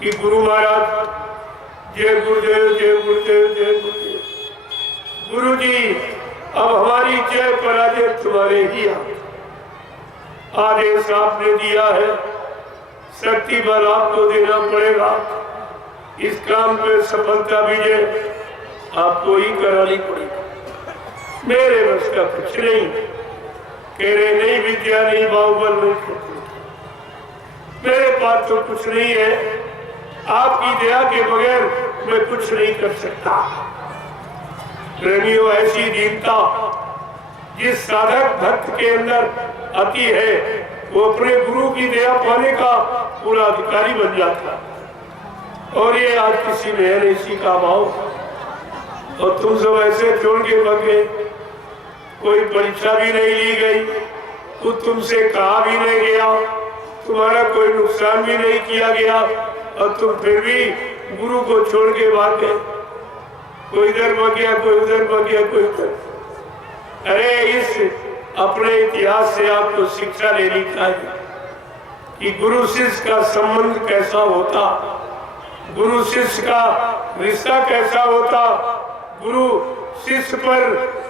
कि गुरु महाराज जय गुरुदेव, जय गुरुदेव, जय गुरुदेव। गुरु जी अब हमारी जय पराजय तुम्हारे ही आदेश आपने दिया है, शक्ति बल आपको देना पड़ेगा। इस काम पे सफलता विजय आपको ही करानी पड़ेगी। मेरे बस का कुछ नहीं। कह रहे नहीं विद्या नहीं, बाहुबल नहीं, मेरे पास तो कुछ नहीं है। आपकी दया के बगैर मैं कुछ नहीं कर सकता। प्रेमियों, ऐसी दीनता जिस साधक भक्त के अंदर आती है, वो अपने गुरु की दया पाने का पूरा अधिकारी बन जाता है। और ये आज किसी में है इसी का भाव, और तुम सब ऐसे छोड़ के भाग गए। कोई परीक्षा भी नहीं ली गई, कुछ तुमसे कहा भी नहीं गया, तुम्हारा कोई नुकसान भी नहीं किया गया, और तुम फिर भी गुरु को छोड़ के भाग गए। कोई इधर भाग गया, कोई उधर भाग गया, कोई उधर। अरे इस अपने इतिहास से आपको शिक्षा लेनी चाहिए कि गुरु शिष्य का संबंध कैसा होता, गुरु शिष्य का रिश्ता कैसा होता, गुरु शिष्य पर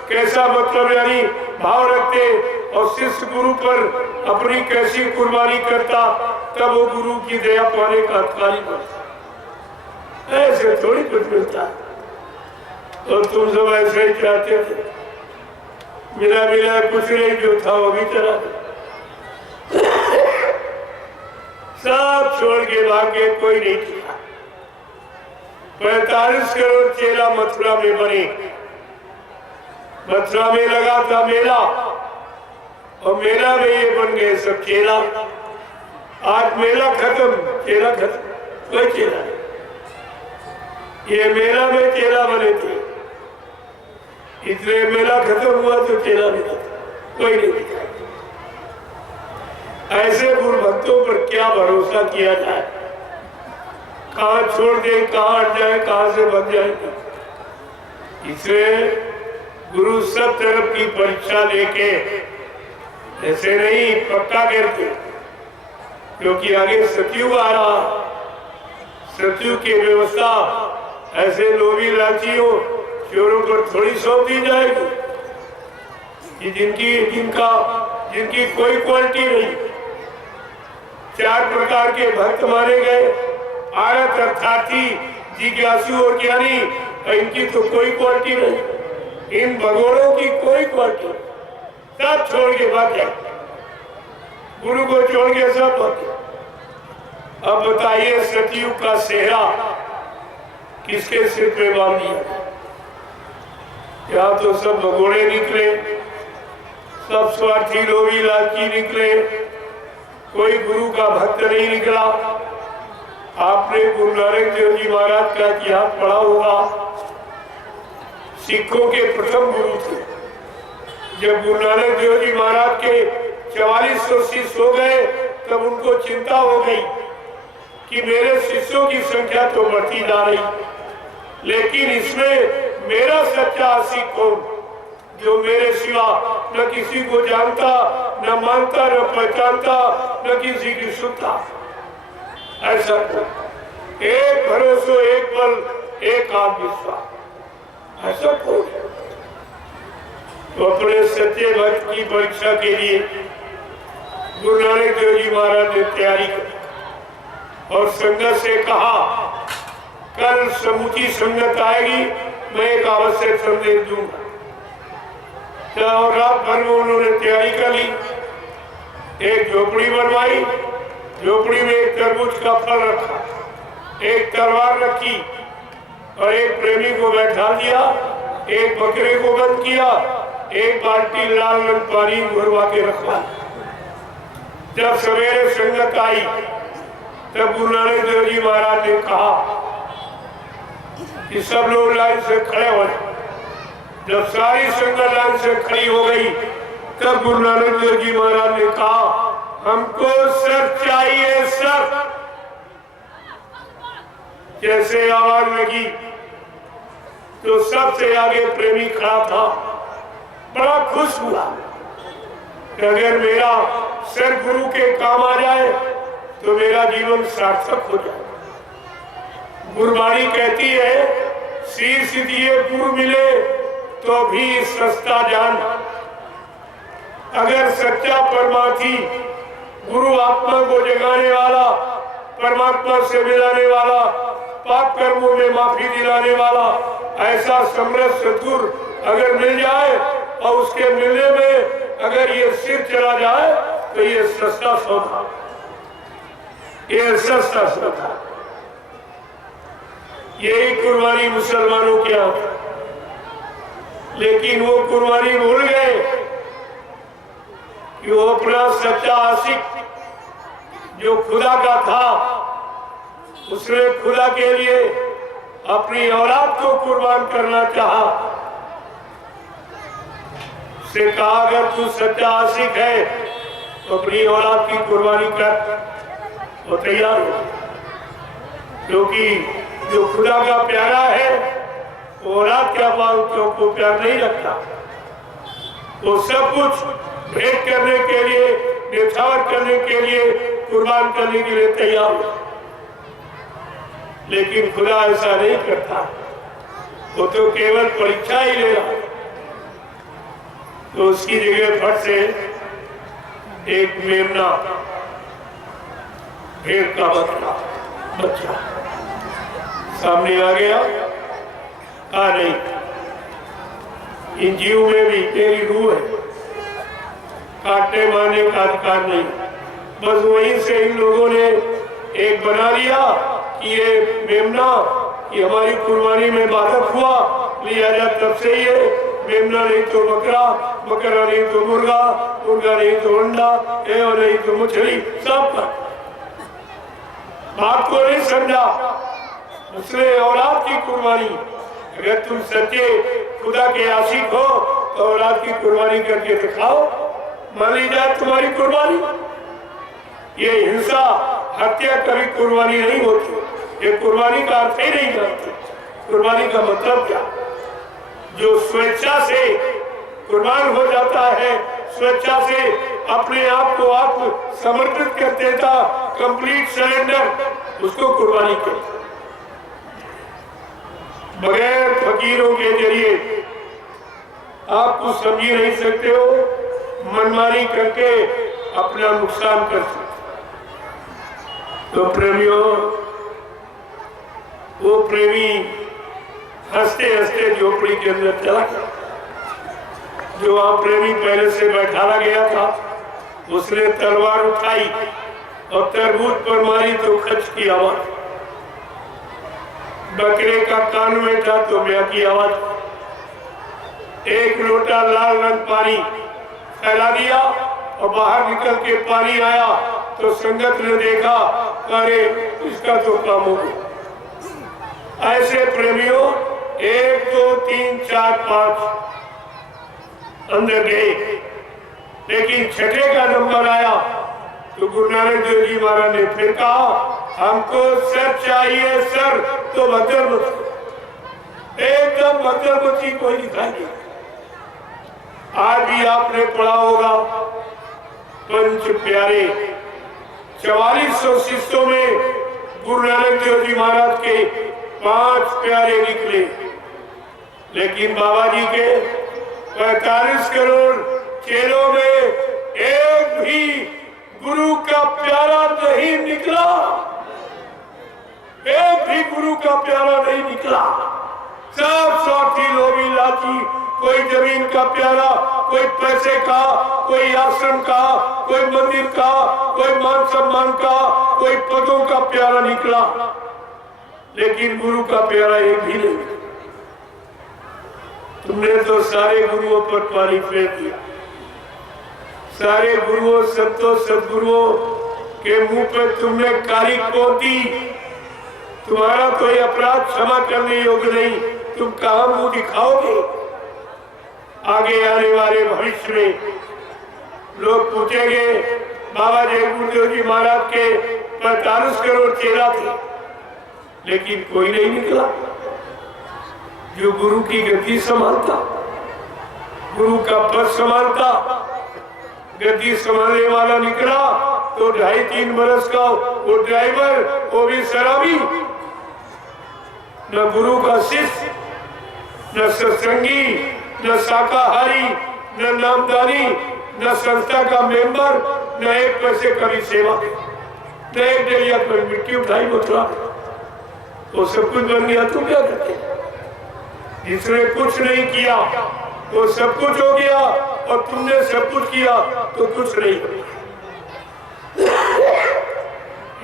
कैसा मतलब यानी भाव रखते, और शिष्य गुरु पर अपनी कैसी कुर्बानी करता, तब वो गुरु की दया पाने का अधिकारी बनता। ऐसे थोड़ी कुछ मिलता है। और तुम सब ऐसे ही चाहते थे, मिला मिला कुछ नहीं, जो था वो भी चला सब छोड़ के भागे, कोई नहीं था। 45 करोड़ चेला मथुरा में बने, मथुरा में लगा था मेला, और मेला में ये बन गए सब चेला। आज मेला खत्म, चेला खत्म, कोई चेला नहीं। ये मेला में चेला बने थे, इसलिए मेला खत्म हुआ तो चेला नहीं था, कोई नहीं दिखा। ऐसे गुरु भक्तों पर क्या भरोसा किया जाए, कहाँ छोड़ दे, कहाँ हट जाए, कहाँ से बच जाए। इसलिए गुरु सब तरफ की परीक्षा लेके ऐसे नहीं पक्का करते, क्योंकि आगे सतयुग आ रहा। सतयुग की व्यवस्था ऐसे लोभी लालचियों चोरों पर थोड़ी सौंप दी जाएगी कि जिनकी कोई क्वालिटी नहीं। 4 प्रकार के भक्त माने गए, आरत, अर्थार्थी, जिज्ञासु और ज्ञानी, और इनकी तो कोई क्वालिटी नहीं। इन भगोड़ों की कोई क्वालिटी, सब छोड़ के भाग गए, गुरु को छोड़ के सब भाग गए। अब बताइए सतयुग का सेहरा किसके सिर पे बांध दिया? या तो सब भगोड़े निकले, सब स्वार्थी लोभी लालची निकले, कोई गुरु का भक्त नहीं निकला। आपने गुरु नानक देव जी महाराज का इतिहास पढ़ा होगा, सिखों के प्रथम गुरु थे। जब गुरु नानक देव जी महाराज के 4400 शिष्य हो गए, तब उनको चिंता हो गई कि मेरे शिष्यों की संख्या तो बढ़ती जा रही, लेकिन इसमें मेरा सच्चा आशिक कौन, जो मेरे सिवा न किसी को जानता, न मानता, न पहचानता, न किसी की सुनता। ऐसा एक भरोसा, एक बल, एक आत्मविश्वास, ऐसा कौन? तो अपने सच्चे भक्त की परीक्षा के लिए गुरु नानक देव जी महाराज ने तैयारी की और संगत से कहा, कल समूची संगत आएगी, मैं एक आवश्यक संदेश दूंगा। और रात भर में उन्होंने तैयारी कर ली, एक झोपड़ी बनवाई, झोपड़ी में एक तरबूज का फल रखा, एक तलवार रखी, और एक प्रेमी को बैठा दिया, एक बकरे को बंद किया, एक बाल्टी लाल रंग पानी भरवा के रखा। जब सवेरे संगत आई, तब गुरु नानक देव जी महाराज ने कहा कि सब लोग लाइन से खड़े हो। जब सारी संगत लाइन से खड़ी हो गई, तब गुरु नानक देव जी महाराज ने कहा, हमको सर चाहिए, सर। जैसे आवाज लगी तो सबसे आगे प्रेमी खड़ा था, बड़ा खुश हुआ कि अगर मेरा सर गुरु के काम आ जाए तो मेरा जीवन सार्थक हो जाए। गुरबाणी कहती है, शीश दिए गुरु मिले तो भी सस्ता जान। अगर सच्चा परमार्थी गुरु आत्मा को जगाने वाला, परमात्मा से मिलाने वाला, पाप कर्मों में माफी दिलाने वाला ऐसा समर्थ सतगुरु अगर मिल जाए, और उसके मिलने में अगर ये सिर चला जाए, तो ये सस्ता सौदा, ये सस्ता सौदा। यही कुर्बानी मुसलमानों के यहाँ, लेकिन वो कुर्बानी भूल गए कि वो अपना सच्चा आशिक जो खुदा का था, उसने खुदा के लिए अपनी औलाद को कुर्बान करना चाहा। उसने कहा अगर तू सच्चा आशिक है तो अपनी औलाद की कुर्बानी कर, वो तैयार हो, क्योंकि जो खुदा का प्यारा है वो औलाद के अलावा को प्यार नहीं रखता। वो सब कुछ भेंट करने के लिए, न्यौछावर करने के लिए, कुर्बान करने के लिए तैयार हो, लेकिन खुदा ऐसा नहीं करता। वो तो केवल परीक्षा ही ले रहा। तो उसकी जगह फट से एक मेमना, भेड़ का बच्चा सामने आ गया। नहीं, इन जीव में भी तेरी रूह है, काटने मारने का अधिकार नहीं। बस वहीं से इन लोगों ने एक बना लिया कि ये मेमना, ये हमारी कुर्बानी में बाधक हुआ, लिहाजा तब से ये मेमना नहीं तो बकरा, बकरा नहीं तो मुर्गा, मुर्गा नहीं तो अंडा, और नहीं तो मछली, सब पर बात को नहीं समझा। उसने औलाद की कुर्बानी, अगर तुम सच्चे खुदा के आशिक हो तो औलाद की कुर्बानी करके दिखाओ, मान ली जाए तुम्हारी कुर्बानी। ये हिंसा, हत्या कभी कुर्बानी नहीं होती। ये कुर्बानी का अर्थ ही नहीं जानते। कुर्बानी का मतलब क्या? जो स्वेच्छा से कुर्बान हो जाता है, स्वेच्छा से अपने आप को आप समर्पित कर देता, कंप्लीट सरेंडर, उसको कुर्बानी कहते। बगैर फकीरों के जरिए आप कुछ समझ नहीं सकते हो, मनमानी करके अपना नुकसान कर सकते। तो प्रेमियों, वो प्रेमी हंसते हंसते झोपड़ी के अंदर चला गया। जो वहां प्रेमी पहले से बैठाला गया था, उसने तलवार उठाई और तरबूज पर मारी तो खच की आवाज, बकरे का कान में था तो ब्याह की आवाज। एक लोटा लाल रंग पानी फैला दिया और बाहर निकल के पानी आया तो संगत ने देखा, अरे इसका तो काम हो गया। ऐसे प्रेमियों 1 2 3 4 5 अंदर गए, लेकिन छठे का नंबर आया तो गुरु नानक देव जी महाराज ने फिर कहा, हमको सर चाहिए सर, तो भद्रमती, एकदम भद्रमती कोई दिखाई नहीं। आज भी आपने पढ़ा होगा पंच प्यारे, 4400 शिष्यों में गुरु नानक देव जी महाराज के 5 प्यारे निकले, लेकिन बाबा जी के 45 करोड़ चेलों में एक भी गुरु का प्यारा नहीं निकला। एक भी गुरु का प्यारा नहीं निकला। सब स्वार्थी लोभी लाठी, कोई जमीन का प्यारा, कोई पैसे का, कोई आश्रम का, कोई मंदिर का, कोई मान सम्मान का, कोई पदों का प्यारा निकला, लेकिन गुरु का प्यारा एक भी नहीं। तुमने तो सारे गुरुओं पर पानी फेर दिया। सारे गुरुओं, संतों, सदगुरुओं के मुंह पर तुमने काली पोती। तुम्हारा कोई अपराध क्षमा करने योग्य नहीं, तुम कहां मुंह दिखाओगे? आगे आने वाले भविष्य में लोग पूछेंगे, बाबा जय गुरुदेव जी महाराज के 45 करोड़ चेला थे, लेकिन कोई नहीं निकला जो गुरु की गद्दी संभालता, गुरु का पद संभालता। गद्दी संभालने वाला निकला तो 2.5-3 बरस का वो ड्राइवर, वो भी शराबी। न गुरु का शिष्य, न सत्संगी, न शाकाहारी, न नामदारी, न संस्था का मेंबर, न एक पैसे का भी सेवा, न एक डेलिया पर मिट्टी उठाई बोतला, वो सब कुछ बन गया तो क्या करते? जिसने कुछ नहीं किया वो सब कुछ हो गया, और तुमने सब कुछ किया तो कुछ नहीं।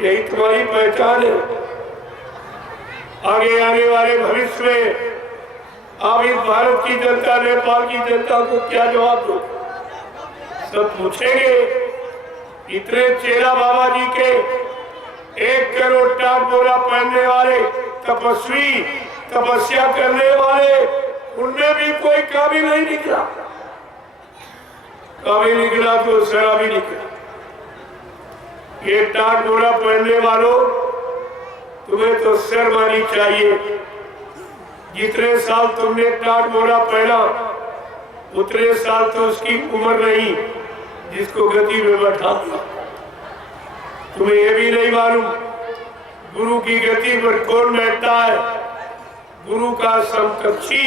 यही तुम्हारी पहचान है। आगे आने वाले भविष्य में आप इस भारत की जनता, नेपाल की जनता को क्या जवाब दो? सब पूछेंगे, इतने चेला बाबा जी के 1 करोड़ टाट बोरा पहनने वाले तपस्वी, तपस्या करने वाले, उनमें भी कोई काबिल नहीं निकला। काबिल निकला तो शराबी निकला। ये टाट बोरा पहनने वालों, तुम्हें तो शर्म आनी चाहिए। जितने साल तुमने टाट बोरा पहना, उतने साल तो उसकी उम्र नहीं जिसको गति में बैठा था। तुम्हें यह भी नहीं मालूम गुरु की गति पर कौन बैठता है। गुरु का समकक्षी,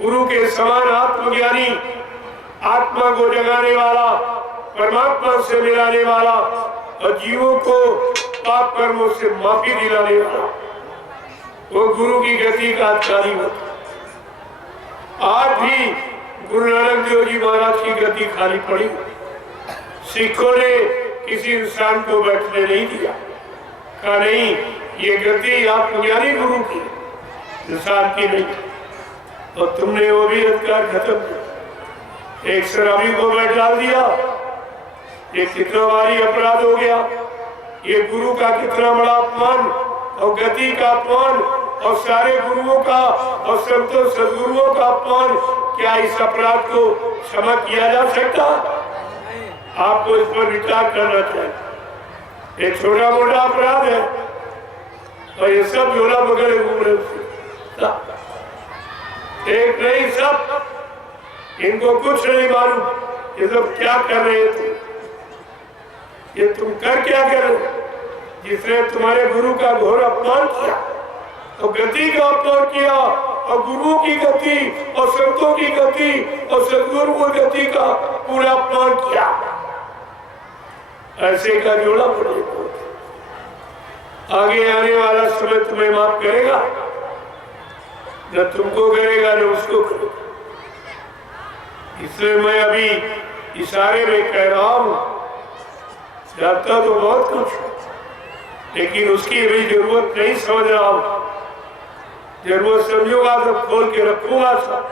गुरु के समान आत्मज्ञानी, आत्मा को जगाने वाला, परमात्मा से मिलाने वाला और जीवों को पाप कर्मों से माफी दिलाने वाला, वो गुरु की गति का अधिकारी होता। आज भी गुरु नानक देव जी महाराज की गति खाली पड़ी। सिखों ने किसी इंसान को बैठने नहीं दिया, कहा नहीं ये गति आत्मज्ञानी गुरु की, इंसान की नहीं। और तुमने वो भी अधिकार खत्म किया, एक शराबी को बैठा दिया। ये कितना भारी अपराध हो गया। ये गुरु का कितना बड़ा अपमान और गति का अपमान और सारे गुरुओं का और संतों सदगुरुओं का अपमान। क्या इस अपराध को क्षमा किया जा सकता? आपको इस पर विचार करना चाहिए। ये छोटा मोटा अपराध है और ये सब झोला पकड़े घूम रहे, एक नहीं सब, इनको कुछ नहीं मालूम ये सब क्या कर रहे थे। ये तुम कर क्या कर रहे हो? जिसने तुम्हारे गुरु का घोर अपमान किया और गति का अपमान किया और गुरु की गति और संतों की गति और सदगुरु की गति का पूरा अपमान किया, ऐसे का जोड़ा पड़ेगा। आगे आने वाला समय तुम्हें माफ करेगा, न तुमको करेगा न उसको करेगा। इसलिए मैं अभी इशारे में कह रहा हूं, जानता तो बहुत कुछ लेकिन उसकी भी जरूरत नहीं समझ रहा हूं। जरूरत समझूंगा तो खोल के रखूंगा सब,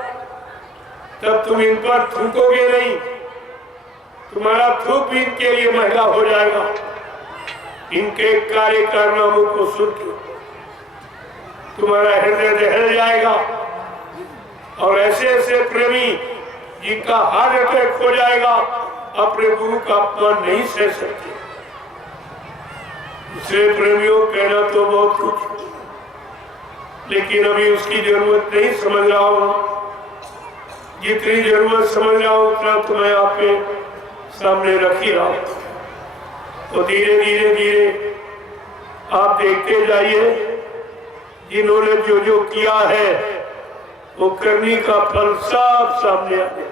तब तुम इन पर थूकोगे नहीं। तुम्हारा थूक भी इनके लिए महंगा हो जाएगा। इनके कार्य कारनामों को सुन के तुम्हारा हृदय दहल जाएगा और ऐसे ऐसे प्रेमी जिनका हार्ट अटैक हो जाएगा अपने गुरु का अपमान नहीं सह सकते। इसलिए प्रेमियों कहना तो बहुत कुछ, लेकिन अभी उसकी जरूरत नहीं समझ रहा हूं। जितनी जरूरत समझ रहा हूं उतना तो मैं आपके सामने रख ही रहा हूं। तो धीरे धीरे धीरे आप देखते जाइए, जिन्होंने जो जो किया है वो करने का फल सब सामने आ गया,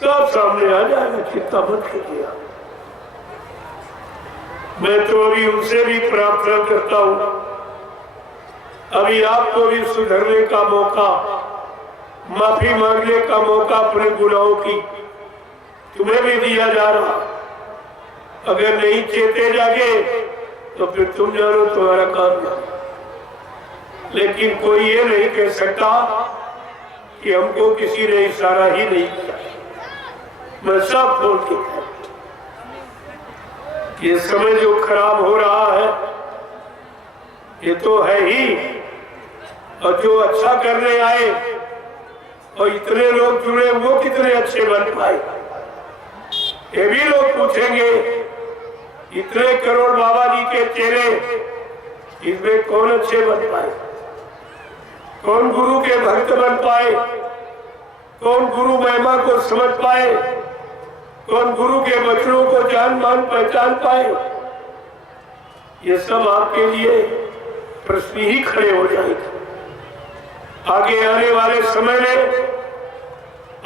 सब सामने आ जाएगा। चिंता मत कीजिए। मैं तो अभी उनसे भी प्रार्थना करता हूं, अभी आपको भी सुधरने का मौका, माफी मांगने का मौका अपने गुनाहों की तुम्हें भी दिया जा रहा। अगर नहीं चेते जागे तो फिर तुम जानो तुम्हारा काम है। लेकिन कोई ये नहीं कह सकता कि हमको किसी ने इशारा ही नहीं किया। मैं सब बोल के ये समय जो खराब हो रहा है ये तो है ही, और जो अच्छा करने आए और इतने लोग जुड़े वो कितने अच्छे बन पाए, ये भी लोग पूछेंगे। इतने करोड़ बाबा जी के चेहरे, इसमें कौन अच्छे बन पाए, कौन गुरु के भक्त बन पाए, कौन गुरु महिमा को समझ पाए, कौन गुरु के वचनों को जान मान पहचान पाए। ये सब आपके लिए प्रश्न ही खड़े हो जाएंगे। आगे आने वाले समय में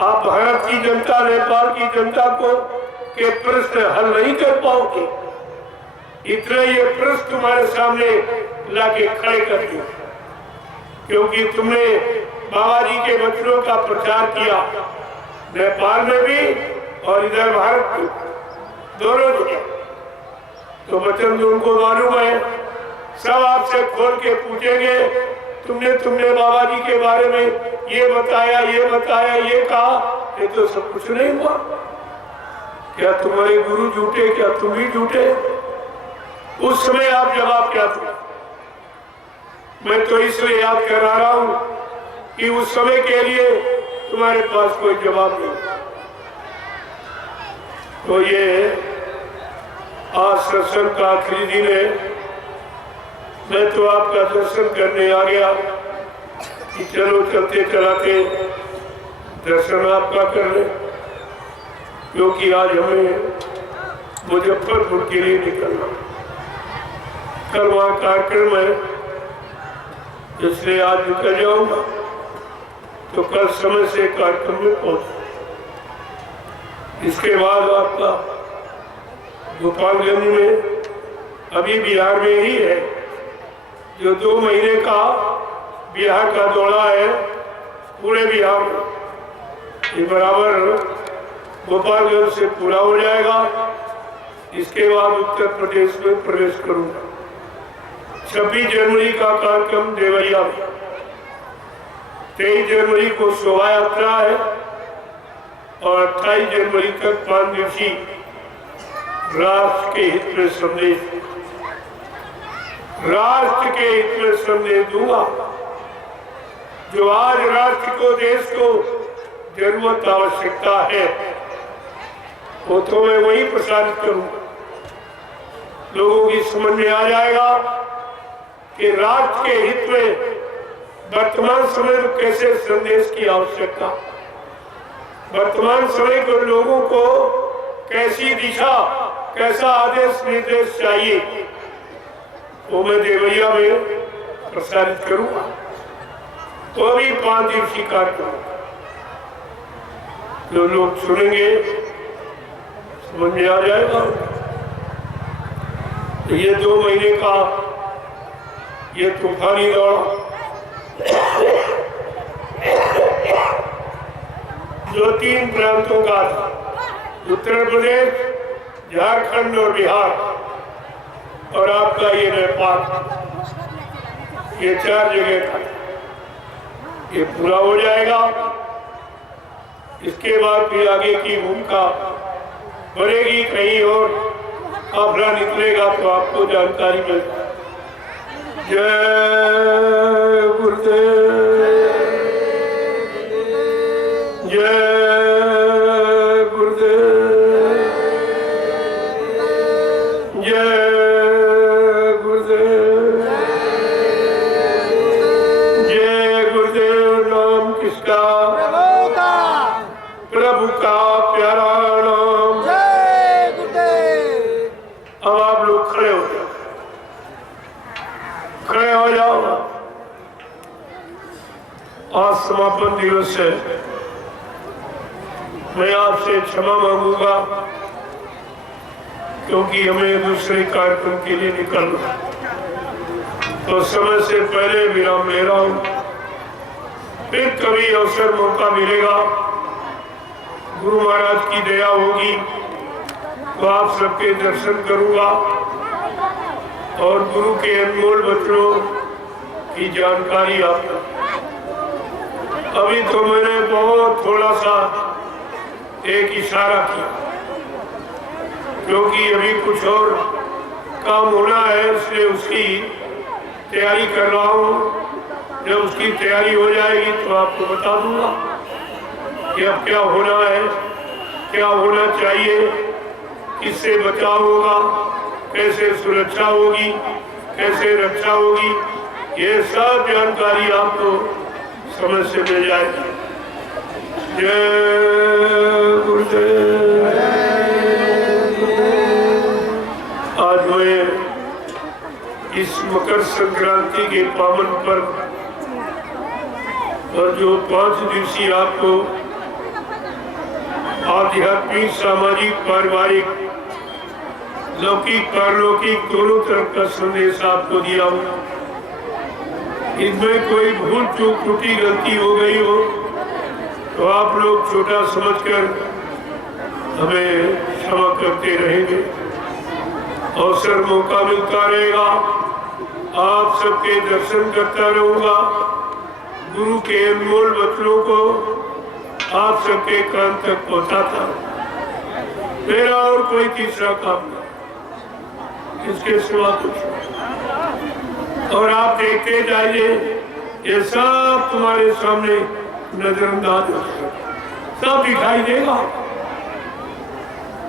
आप भारत की जनता, नेपाल की जनता को के प्रश्न हल नहीं कर पाओगे। इतने ये प्रश्न तुम्हारे सामने लाके खड़े कर दिए, क्योंकि तुमने बाबा जी के वचनों का प्रचार किया, नेपाल में भी और इधर भारत में, दोनों जगह। तो वचन जो उनको मालूम है सब आपसे खोल के पूछेंगे, तुमने बाबा जी के बारे में ये बताया, ये कहा, ये तो सब कुछ नहीं हुआ। क्या तुम्हारे गुरु झूठे, क्या तुम ही झूठे? उस समय आप जवाब क्या थे? मैं तो इसलिए याद करा रहा हूं कि उस समय के लिए तुम्हारे पास कोई जवाब नहीं। तो ये आज सत्संग का आखिरी दिन है। मैं तो आपका दर्शन करने आ गया कि चलो चलते चलाते दर्शन आपका कर ले, क्योंकि आज हमें मुजफ्फरपुर के लिए निकलना। कल वहाँ कार्यक्रम है, इसलिए आज निकल जाऊंगा तो कल समय से कार्यक्रम में पहुंच। इसके बाद आपका गोपालगंज में, अभी बिहार में ही है, जो 2 महीने का बिहार का दौरा है पूरे बिहार में, ये बराबर गोपालगंज से पूरा हो जाएगा। इसके बाद उत्तर प्रदेश में प्रवेश करूंगा। 26 जनवरी का कार्यक्रम देवरिया में, 23 जनवरी को शोभा यात्रा है और 28 जनवरी तक 5 दिवसीय राष्ट्र के हित में संदेश, राष्ट्र के हित में संदेश दूंगा। जो आज राष्ट्र को, देश को जरूरत आवश्यकता है, वो तो मैं वही प्रसारित करूंगा। लोगों की समझ में आ जाएगा कि राष्ट्र के हित में वर्तमान समय में कैसे संदेश की आवश्यकता, वर्तमान समय के लोगों को कैसी दिशा, कैसा आदेश निर्देश चाहिए, वो मैं देवरिया में प्रसारित करूंगा। तो अभी 5 दिवसीय कार्यक्रम जो लोग सुनेंगे समझ में आ जाएगा। ये 2 महीने का ये तूफानी दौर जो 3 प्रांतों का था, उत्तर प्रदेश, झारखंड और बिहार, और आपका ये नेपाल, ये 4 जगह था, ये पूरा हो जाएगा। इसके बाद भी आगे की भूमिका बढ़ेगी, कहीं और काफिला निकलेगा तो आपको जानकारी मिल। जय गुरुदेव, जय गुरुदेव, जय गुरुदेव, जय गुरुदेव। नाम किसका? प्रभु का प्यारा नाम। जय गुरुदेव। अब आप लोग खड़े हो जाओ, खड़े हो जाओ। आज समापन दिवस है, मैं आपसे क्षमा मांगूंगा क्योंकि हमें दूसरे कार्यक्रम के लिए निकलना, तो समय से पहले विराम ले रहा हूं। फिर कभी अवसर मौका मिलेगा, गुरु महाराज की दया होगी तो आप सबके दर्शन करूंगा और गुरु के अनमोल वचनों की जानकारी आपको। अभी तो मैंने बहुत थोड़ा सा एक इशारा किया, क्योंकि अभी कुछ और काम होना है, इसलिए उसकी तैयारी कर रहा हूँ। जब उसकी तैयारी हो जाएगी तो आपको बता दूंगा कि अब क्या होना है, क्या होना चाहिए, किससे बचाव होगा, कैसे सुरक्षा होगी, कैसे रक्षा होगी, ये सब जानकारी आपको समय से मिल जाएगी। जय गुरुदेव। आज मैं इस मकर संक्रांति के पावन पर्व और जो 5 दिवसीय आपको आध्यात्मिक, सामाजिक, पारिवारिक, लौकिक, पारलौकिक दोनों तरफ का संदेश आपको दिया हूँ। इसमें कोई भूल चूक, त्रुटि, गलती हो गई हो तो आप लोग छोटा समझकर हमें क्षमा करते रहेंगे। अवसर मौका मिलता रहेगा, आप सबके दर्शन करता रहूंगा। गुरु के अनमोल वचनों को आप सबके कान तक पहुंचाता। मेरा और कोई तीसरा काम नहीं। इसके सिवा कुछ। और आप देखते जाइए, ये सब तुम्हारे सामने नजरअंदाज हो, सब दिखाई देगा।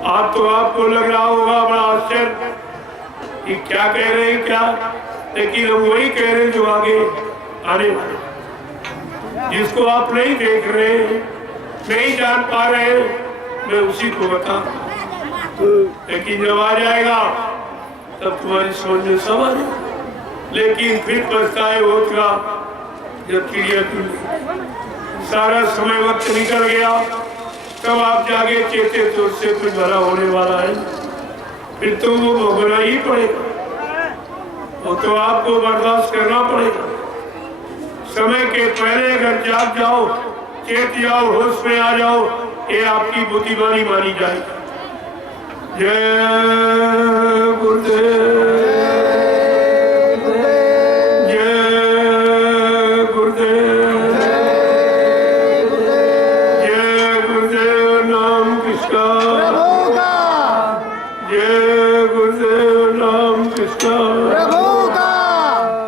आज तो आपको लग रहा होगा बड़ा आश्चर्य कि क्या कह रहे हैं क्या, लेकिन हम वही कह रहे हैं जो आगे आने वाले, जिसको आप नहीं देख रहे, नहीं जान पा रहे, मैं उसी को बता। लेकिन जब आ जाएगा तब तुम्हारी समझ में सब आ जाएगा। लेकिन फिर पछताए होगा जब चिड़िया सारा समय वक्त निकल गया, तब आप जागे चेते तो उससे कुछ भला होने वाला है, फिर तो वो भोगना ही पड़ेगा, वो तो आपको बर्दाश्त करना पड़ेगा। समय के पहले अगर जाग जाओ, चेत जाओ, होश में आ जाओ, ये आपकी बुद्धिमानी मानी जाएगी। जय गुरुदेव,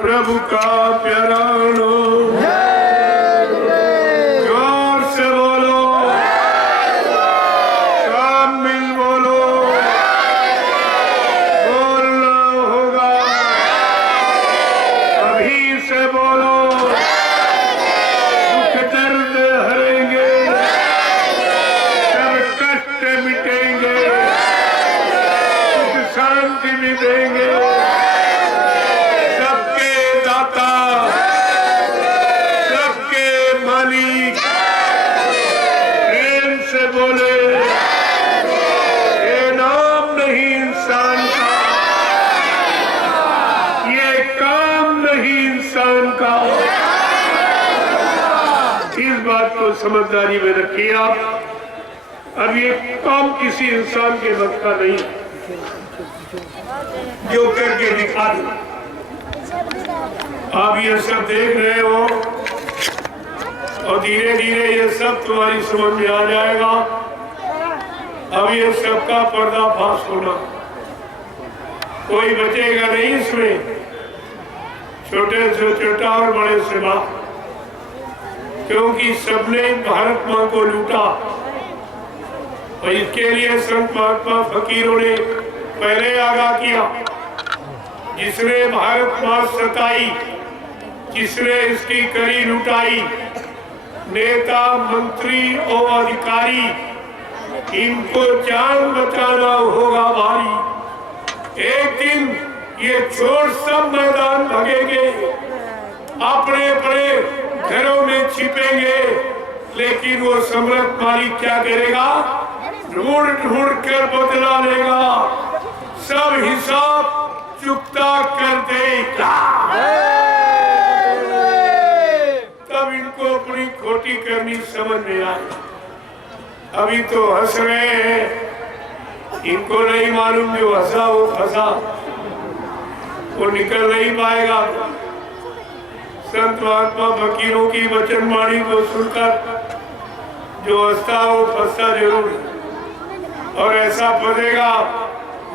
प्रभु का प्यारा नाम, जोर से बोलो, सब मिल बोलो, बोलना होगा, अभी से बोलो, दुख दर्द हरेंगे, सब कष्ट मिटेंगे, सुख शांति मिलेंगे। इस बात को समझदारी में रखिए आप। अब ये काम किसी इंसान के बस का नहीं जो करके दिखा दे। आप ये सब देख रहे हो और धीरे धीरे ये सब तुम्हारी समझ में आ जाएगा। अब ये सबका पर्दाफाश होना, कोई बचेगा नहीं इसमें, छोटे से छोटा और बड़े से बड़ा, क्योंकि सबने भारत माँ को लूटा। और इसके लिए संत महात्मा फकीरों ने पहले आगाह किया, जिसने भारत माँ सताई, जिसने इसकी करी लुटाई, नेता मंत्री और अधिकारी, इनको जान बचाना होगा भारी। एक दिन ये चोर सब मैदान भागेंगे, अपने अपने घरों में छिपेंगे, लेकिन वो सम्राट मालिक क्या करेगा, ढूंढ ढूंढ कर बदला लेगा, सब हिसाब चुकता कर देगा। तब इनको अपनी खोटी करनी समझ में आए। अभी तो हंस रहे हैं, इनको नहीं मालूम जो हंसा वो फंसा, वो निकल नहीं पाएगा। संत महात्मा फकीरों की वचनवाणी को सुनकर जो हंसता वो फंसता जरूर है, और ऐसा फंसेगा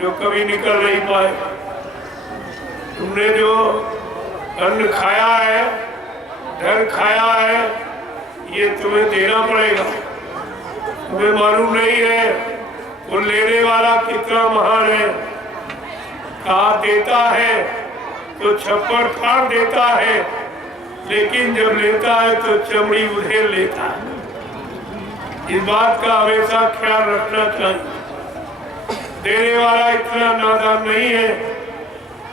जो कभी निकल नहीं पाएगा। तुमने जो अन्न खाया है, धन खाया है, ये तुम्हें देना पड़ेगा। तुम्हें मालूम नहीं है वो लेने वाला कितना महान है। कहा देता है तो छप्पर फाड़ देता है, लेकिन जब लेता है तो चमड़ी उधेड़ लेता है। इस बात का हमेशा ख्याल रखना चाहिए। देने वाला इतना नादान नहीं है,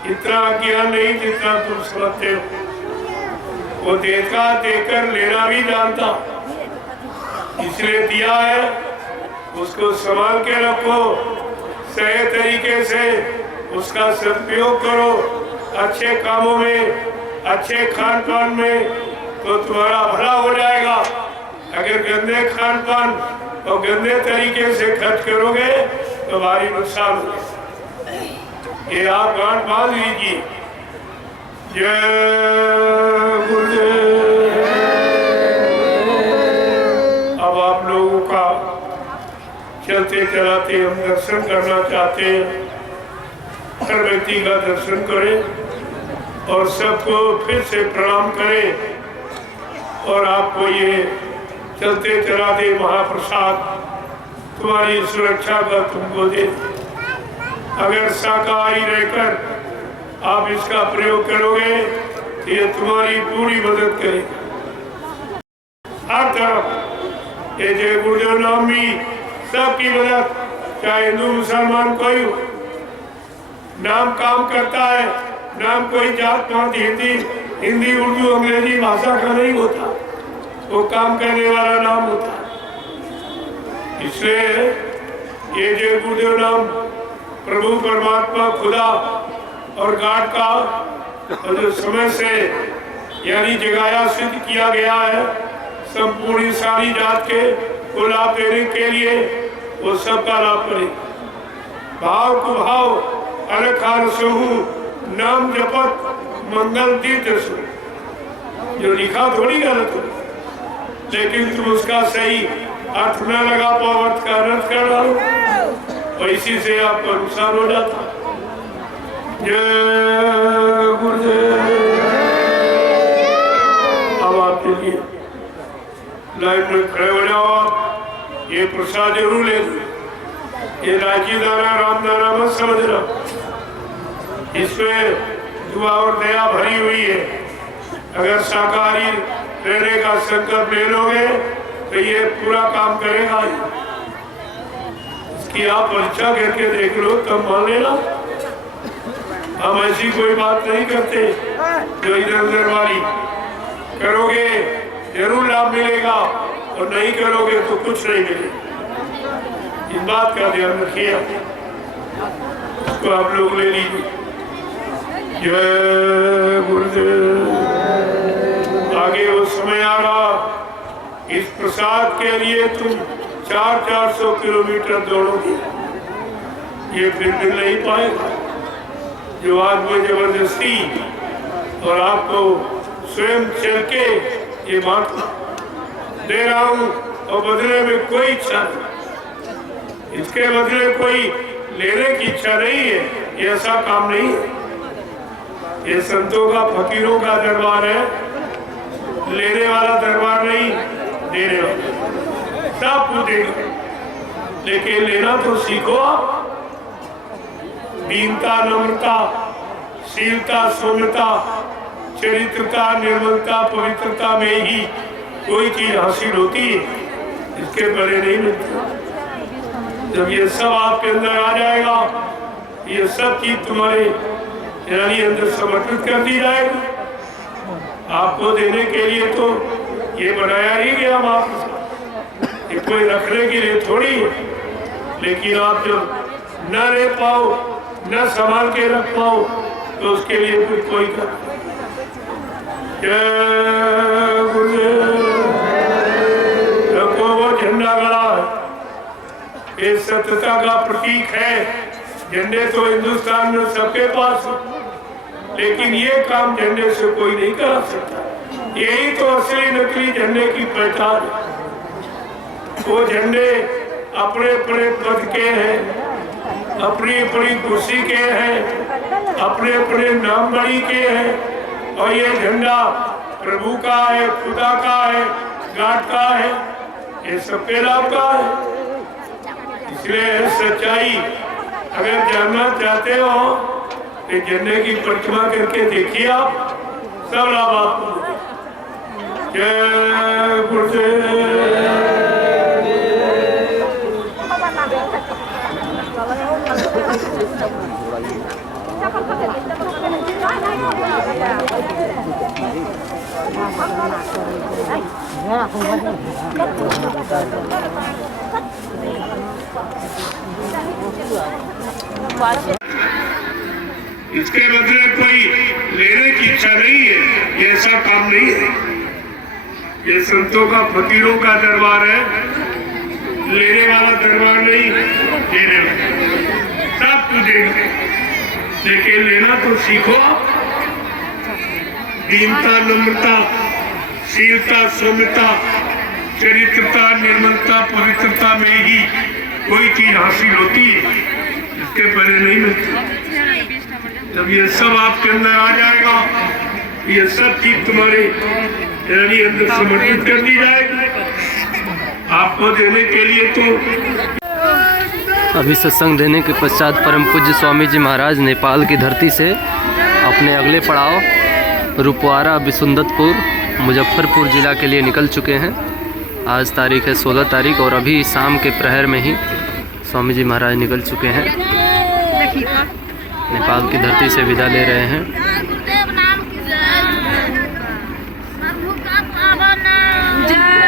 इतना ज्ञान नहीं जितना तुम समझते हो। वो देता देकर लेना भी जानता, इसलिए दिया है, उसको संभाल के रखो, सही तरीके से उसका सदुपयोग करो, अच्छे कामों में, अच्छे खान पान में, तो तुम्हारा भला हो जाएगा। अगर गंदे खान पान और गंदे तरीके से खर्च करोगे तो भारी नुकसान होगा। ये आप गांठ बांध लीजिए। जय गुरुदेव। अब आप लोगों का चलते चलाते हम दर्शन करना चाहते हैं। हर व्यक्ति का दर्शन करें और सबको फिर से प्रणाम करें और आपको ये चलते चलाते महाप्रसाद तुम्हारी सुरक्षा का तुमको दे। अगर शाकाहारी रहकर आप इसका प्रयोग करोगे तो ये तुम्हारी पूरी मदद करेगा। हर तरफ ये जय गुरुदेव नाम भी सबकी मदद, चाहे हिंदू मुसलमान कोई हो, नाम काम करता है। नाम कोई जात पात हिंदी उर्दू अंग्रेजी भाषा का नहीं होता, वो काम करने वाला नाम होता है। इसलिए ये जय गुरुदेव नाम प्रभु परमात्मा खुदा और गाड का और जो समय से यानी जगाया सिद्ध किया गया है संपूर्ण सारी जात के को लाभ देने के लिए, वो सबका लाभ करे। भाव को भाव अनखान सहू नाम जपत मंगल तीर्थ सु, जो लिखा थोड़ी गलत हो, लेकिन तुम उसका सही अर्थ न लगा पाओ, अर्थ का अनर्थ कर डालो, और इसी से आपका नुकसान हो जाता। जय गुरुदेव। अब आपके लिए लाइन में खड़े हो जाओ। आप ये प्रसाद जरूर ले लो। ये राजी दाना राम दाना मत समझना, इसमें दुआ और दया भरी हुई है। अगर शाकाहारी रहने का संकल्प ले लोगे तो ये पूरा काम करेगा। इसकी आप परीक्षा करके देख लो तब मान लेना। हम ऐसी कोई बात नहीं करते जो इधर उधर वाली। करोगे जरूर लाभ मिलेगा और नहीं करोगे तो कुछ नहीं मिलेगा। इस बात का ध्यान रखिए। तो आप लोग ले लीजिए। जय गुरुदेव। आगे वो समय आ रहा, इस प्रसाद के लिए तुम 400 किलोमीटर दौड़ोगे, ये फिर मिल नहीं पाएगा। जो आज में जबरदस्ती और आपको स्वयं चल के ये बात दे रहा हूं और बदले में कोई इच्छा नहीं, इसके बदले कोई लेने की इच्छा नहीं है, ये ऐसा काम नहीं है। ये संतों का फकीरों का दरबार है, लेने वाला दरबार नहीं, देने वाला सब कुछ देगा, लेकिन लेना तो सीखो आप। दीनता, नम्रता, शीलता, सौम्यता, चरित्रता, निर्मलता, पवित्रता में ही कोई चीज हासिल होती है, इसके बड़े नहीं मिलते। जब ये सब आपके अंदर आ जाएगा, ये सब चीज तुम्हारे यानी अंदर समर्पित कर दी जाएगी। आपको देने के लिए तो ये बनाया ही गया वापस, ये कोई रखने के लिए थोड़ी है। लेकिन आप जब न रह पाओ, न संभाल के रख पाओ, तो उसके लिए फिर कोई कर। जय गुरुदेव। वो झंडा गड़ा है, ये सत्यता का प्रतीक है। झंडे तो हिंदुस्तान में सबके पास है, लेकिन ये काम झंडे से कोई नहीं करा सकता। यही तो असली नकली झंडे की पहचान है। वो झंडे अपने अपने पद के हैं, अपनी अपनी कुर्सी के हैं, अपने अपने नाम बड़ी के हैं, और ये झंडा प्रभु का है, खुदा का है, गाड का है, ये सबके लाभ का है। इसलिए सच्चाई अगर जानना चाहते हो तो झंडे की परिक्रमा करके देखिए, आप सब लाभ आपको। जय गुरुदेव। इसके बदले कोई लेने की इच्छा नहीं है, ये ऐसा काम नहीं है। ये संतों का फकीरों का दरबार है, लेने वाला दरबार नहीं, देने वाला सब कुछ देंगे, लेकिन लेना तो सीखो। दीनता, नम्रता, शीलता, सौम्यता, चरित्रता, निर्मलता, पवित्रता में ही कोई चीज हासिल होती है, इसके पहले नहीं मिलती। जब ये सब आपके अंदर आ जाएगा, ये सब चीज तुम्हारे यानी अंदर समर्पित कर दी जाएगी आपको देने के लिए। तो अभी सत्संग देने के पश्चात परम पूज्य स्वामी जी महाराज नेपाल की धरती से अपने अगले पड़ाव रुपवारा बिसुंदतपुर मुजफ्फरपुर ज़िला के लिए निकल चुके हैं। आज तारीख है 16 तारीख और अभी शाम के प्रहर में ही स्वामी जी महाराज निकल चुके हैं। नेपाल की धरती से विदा ले रहे हैं। जय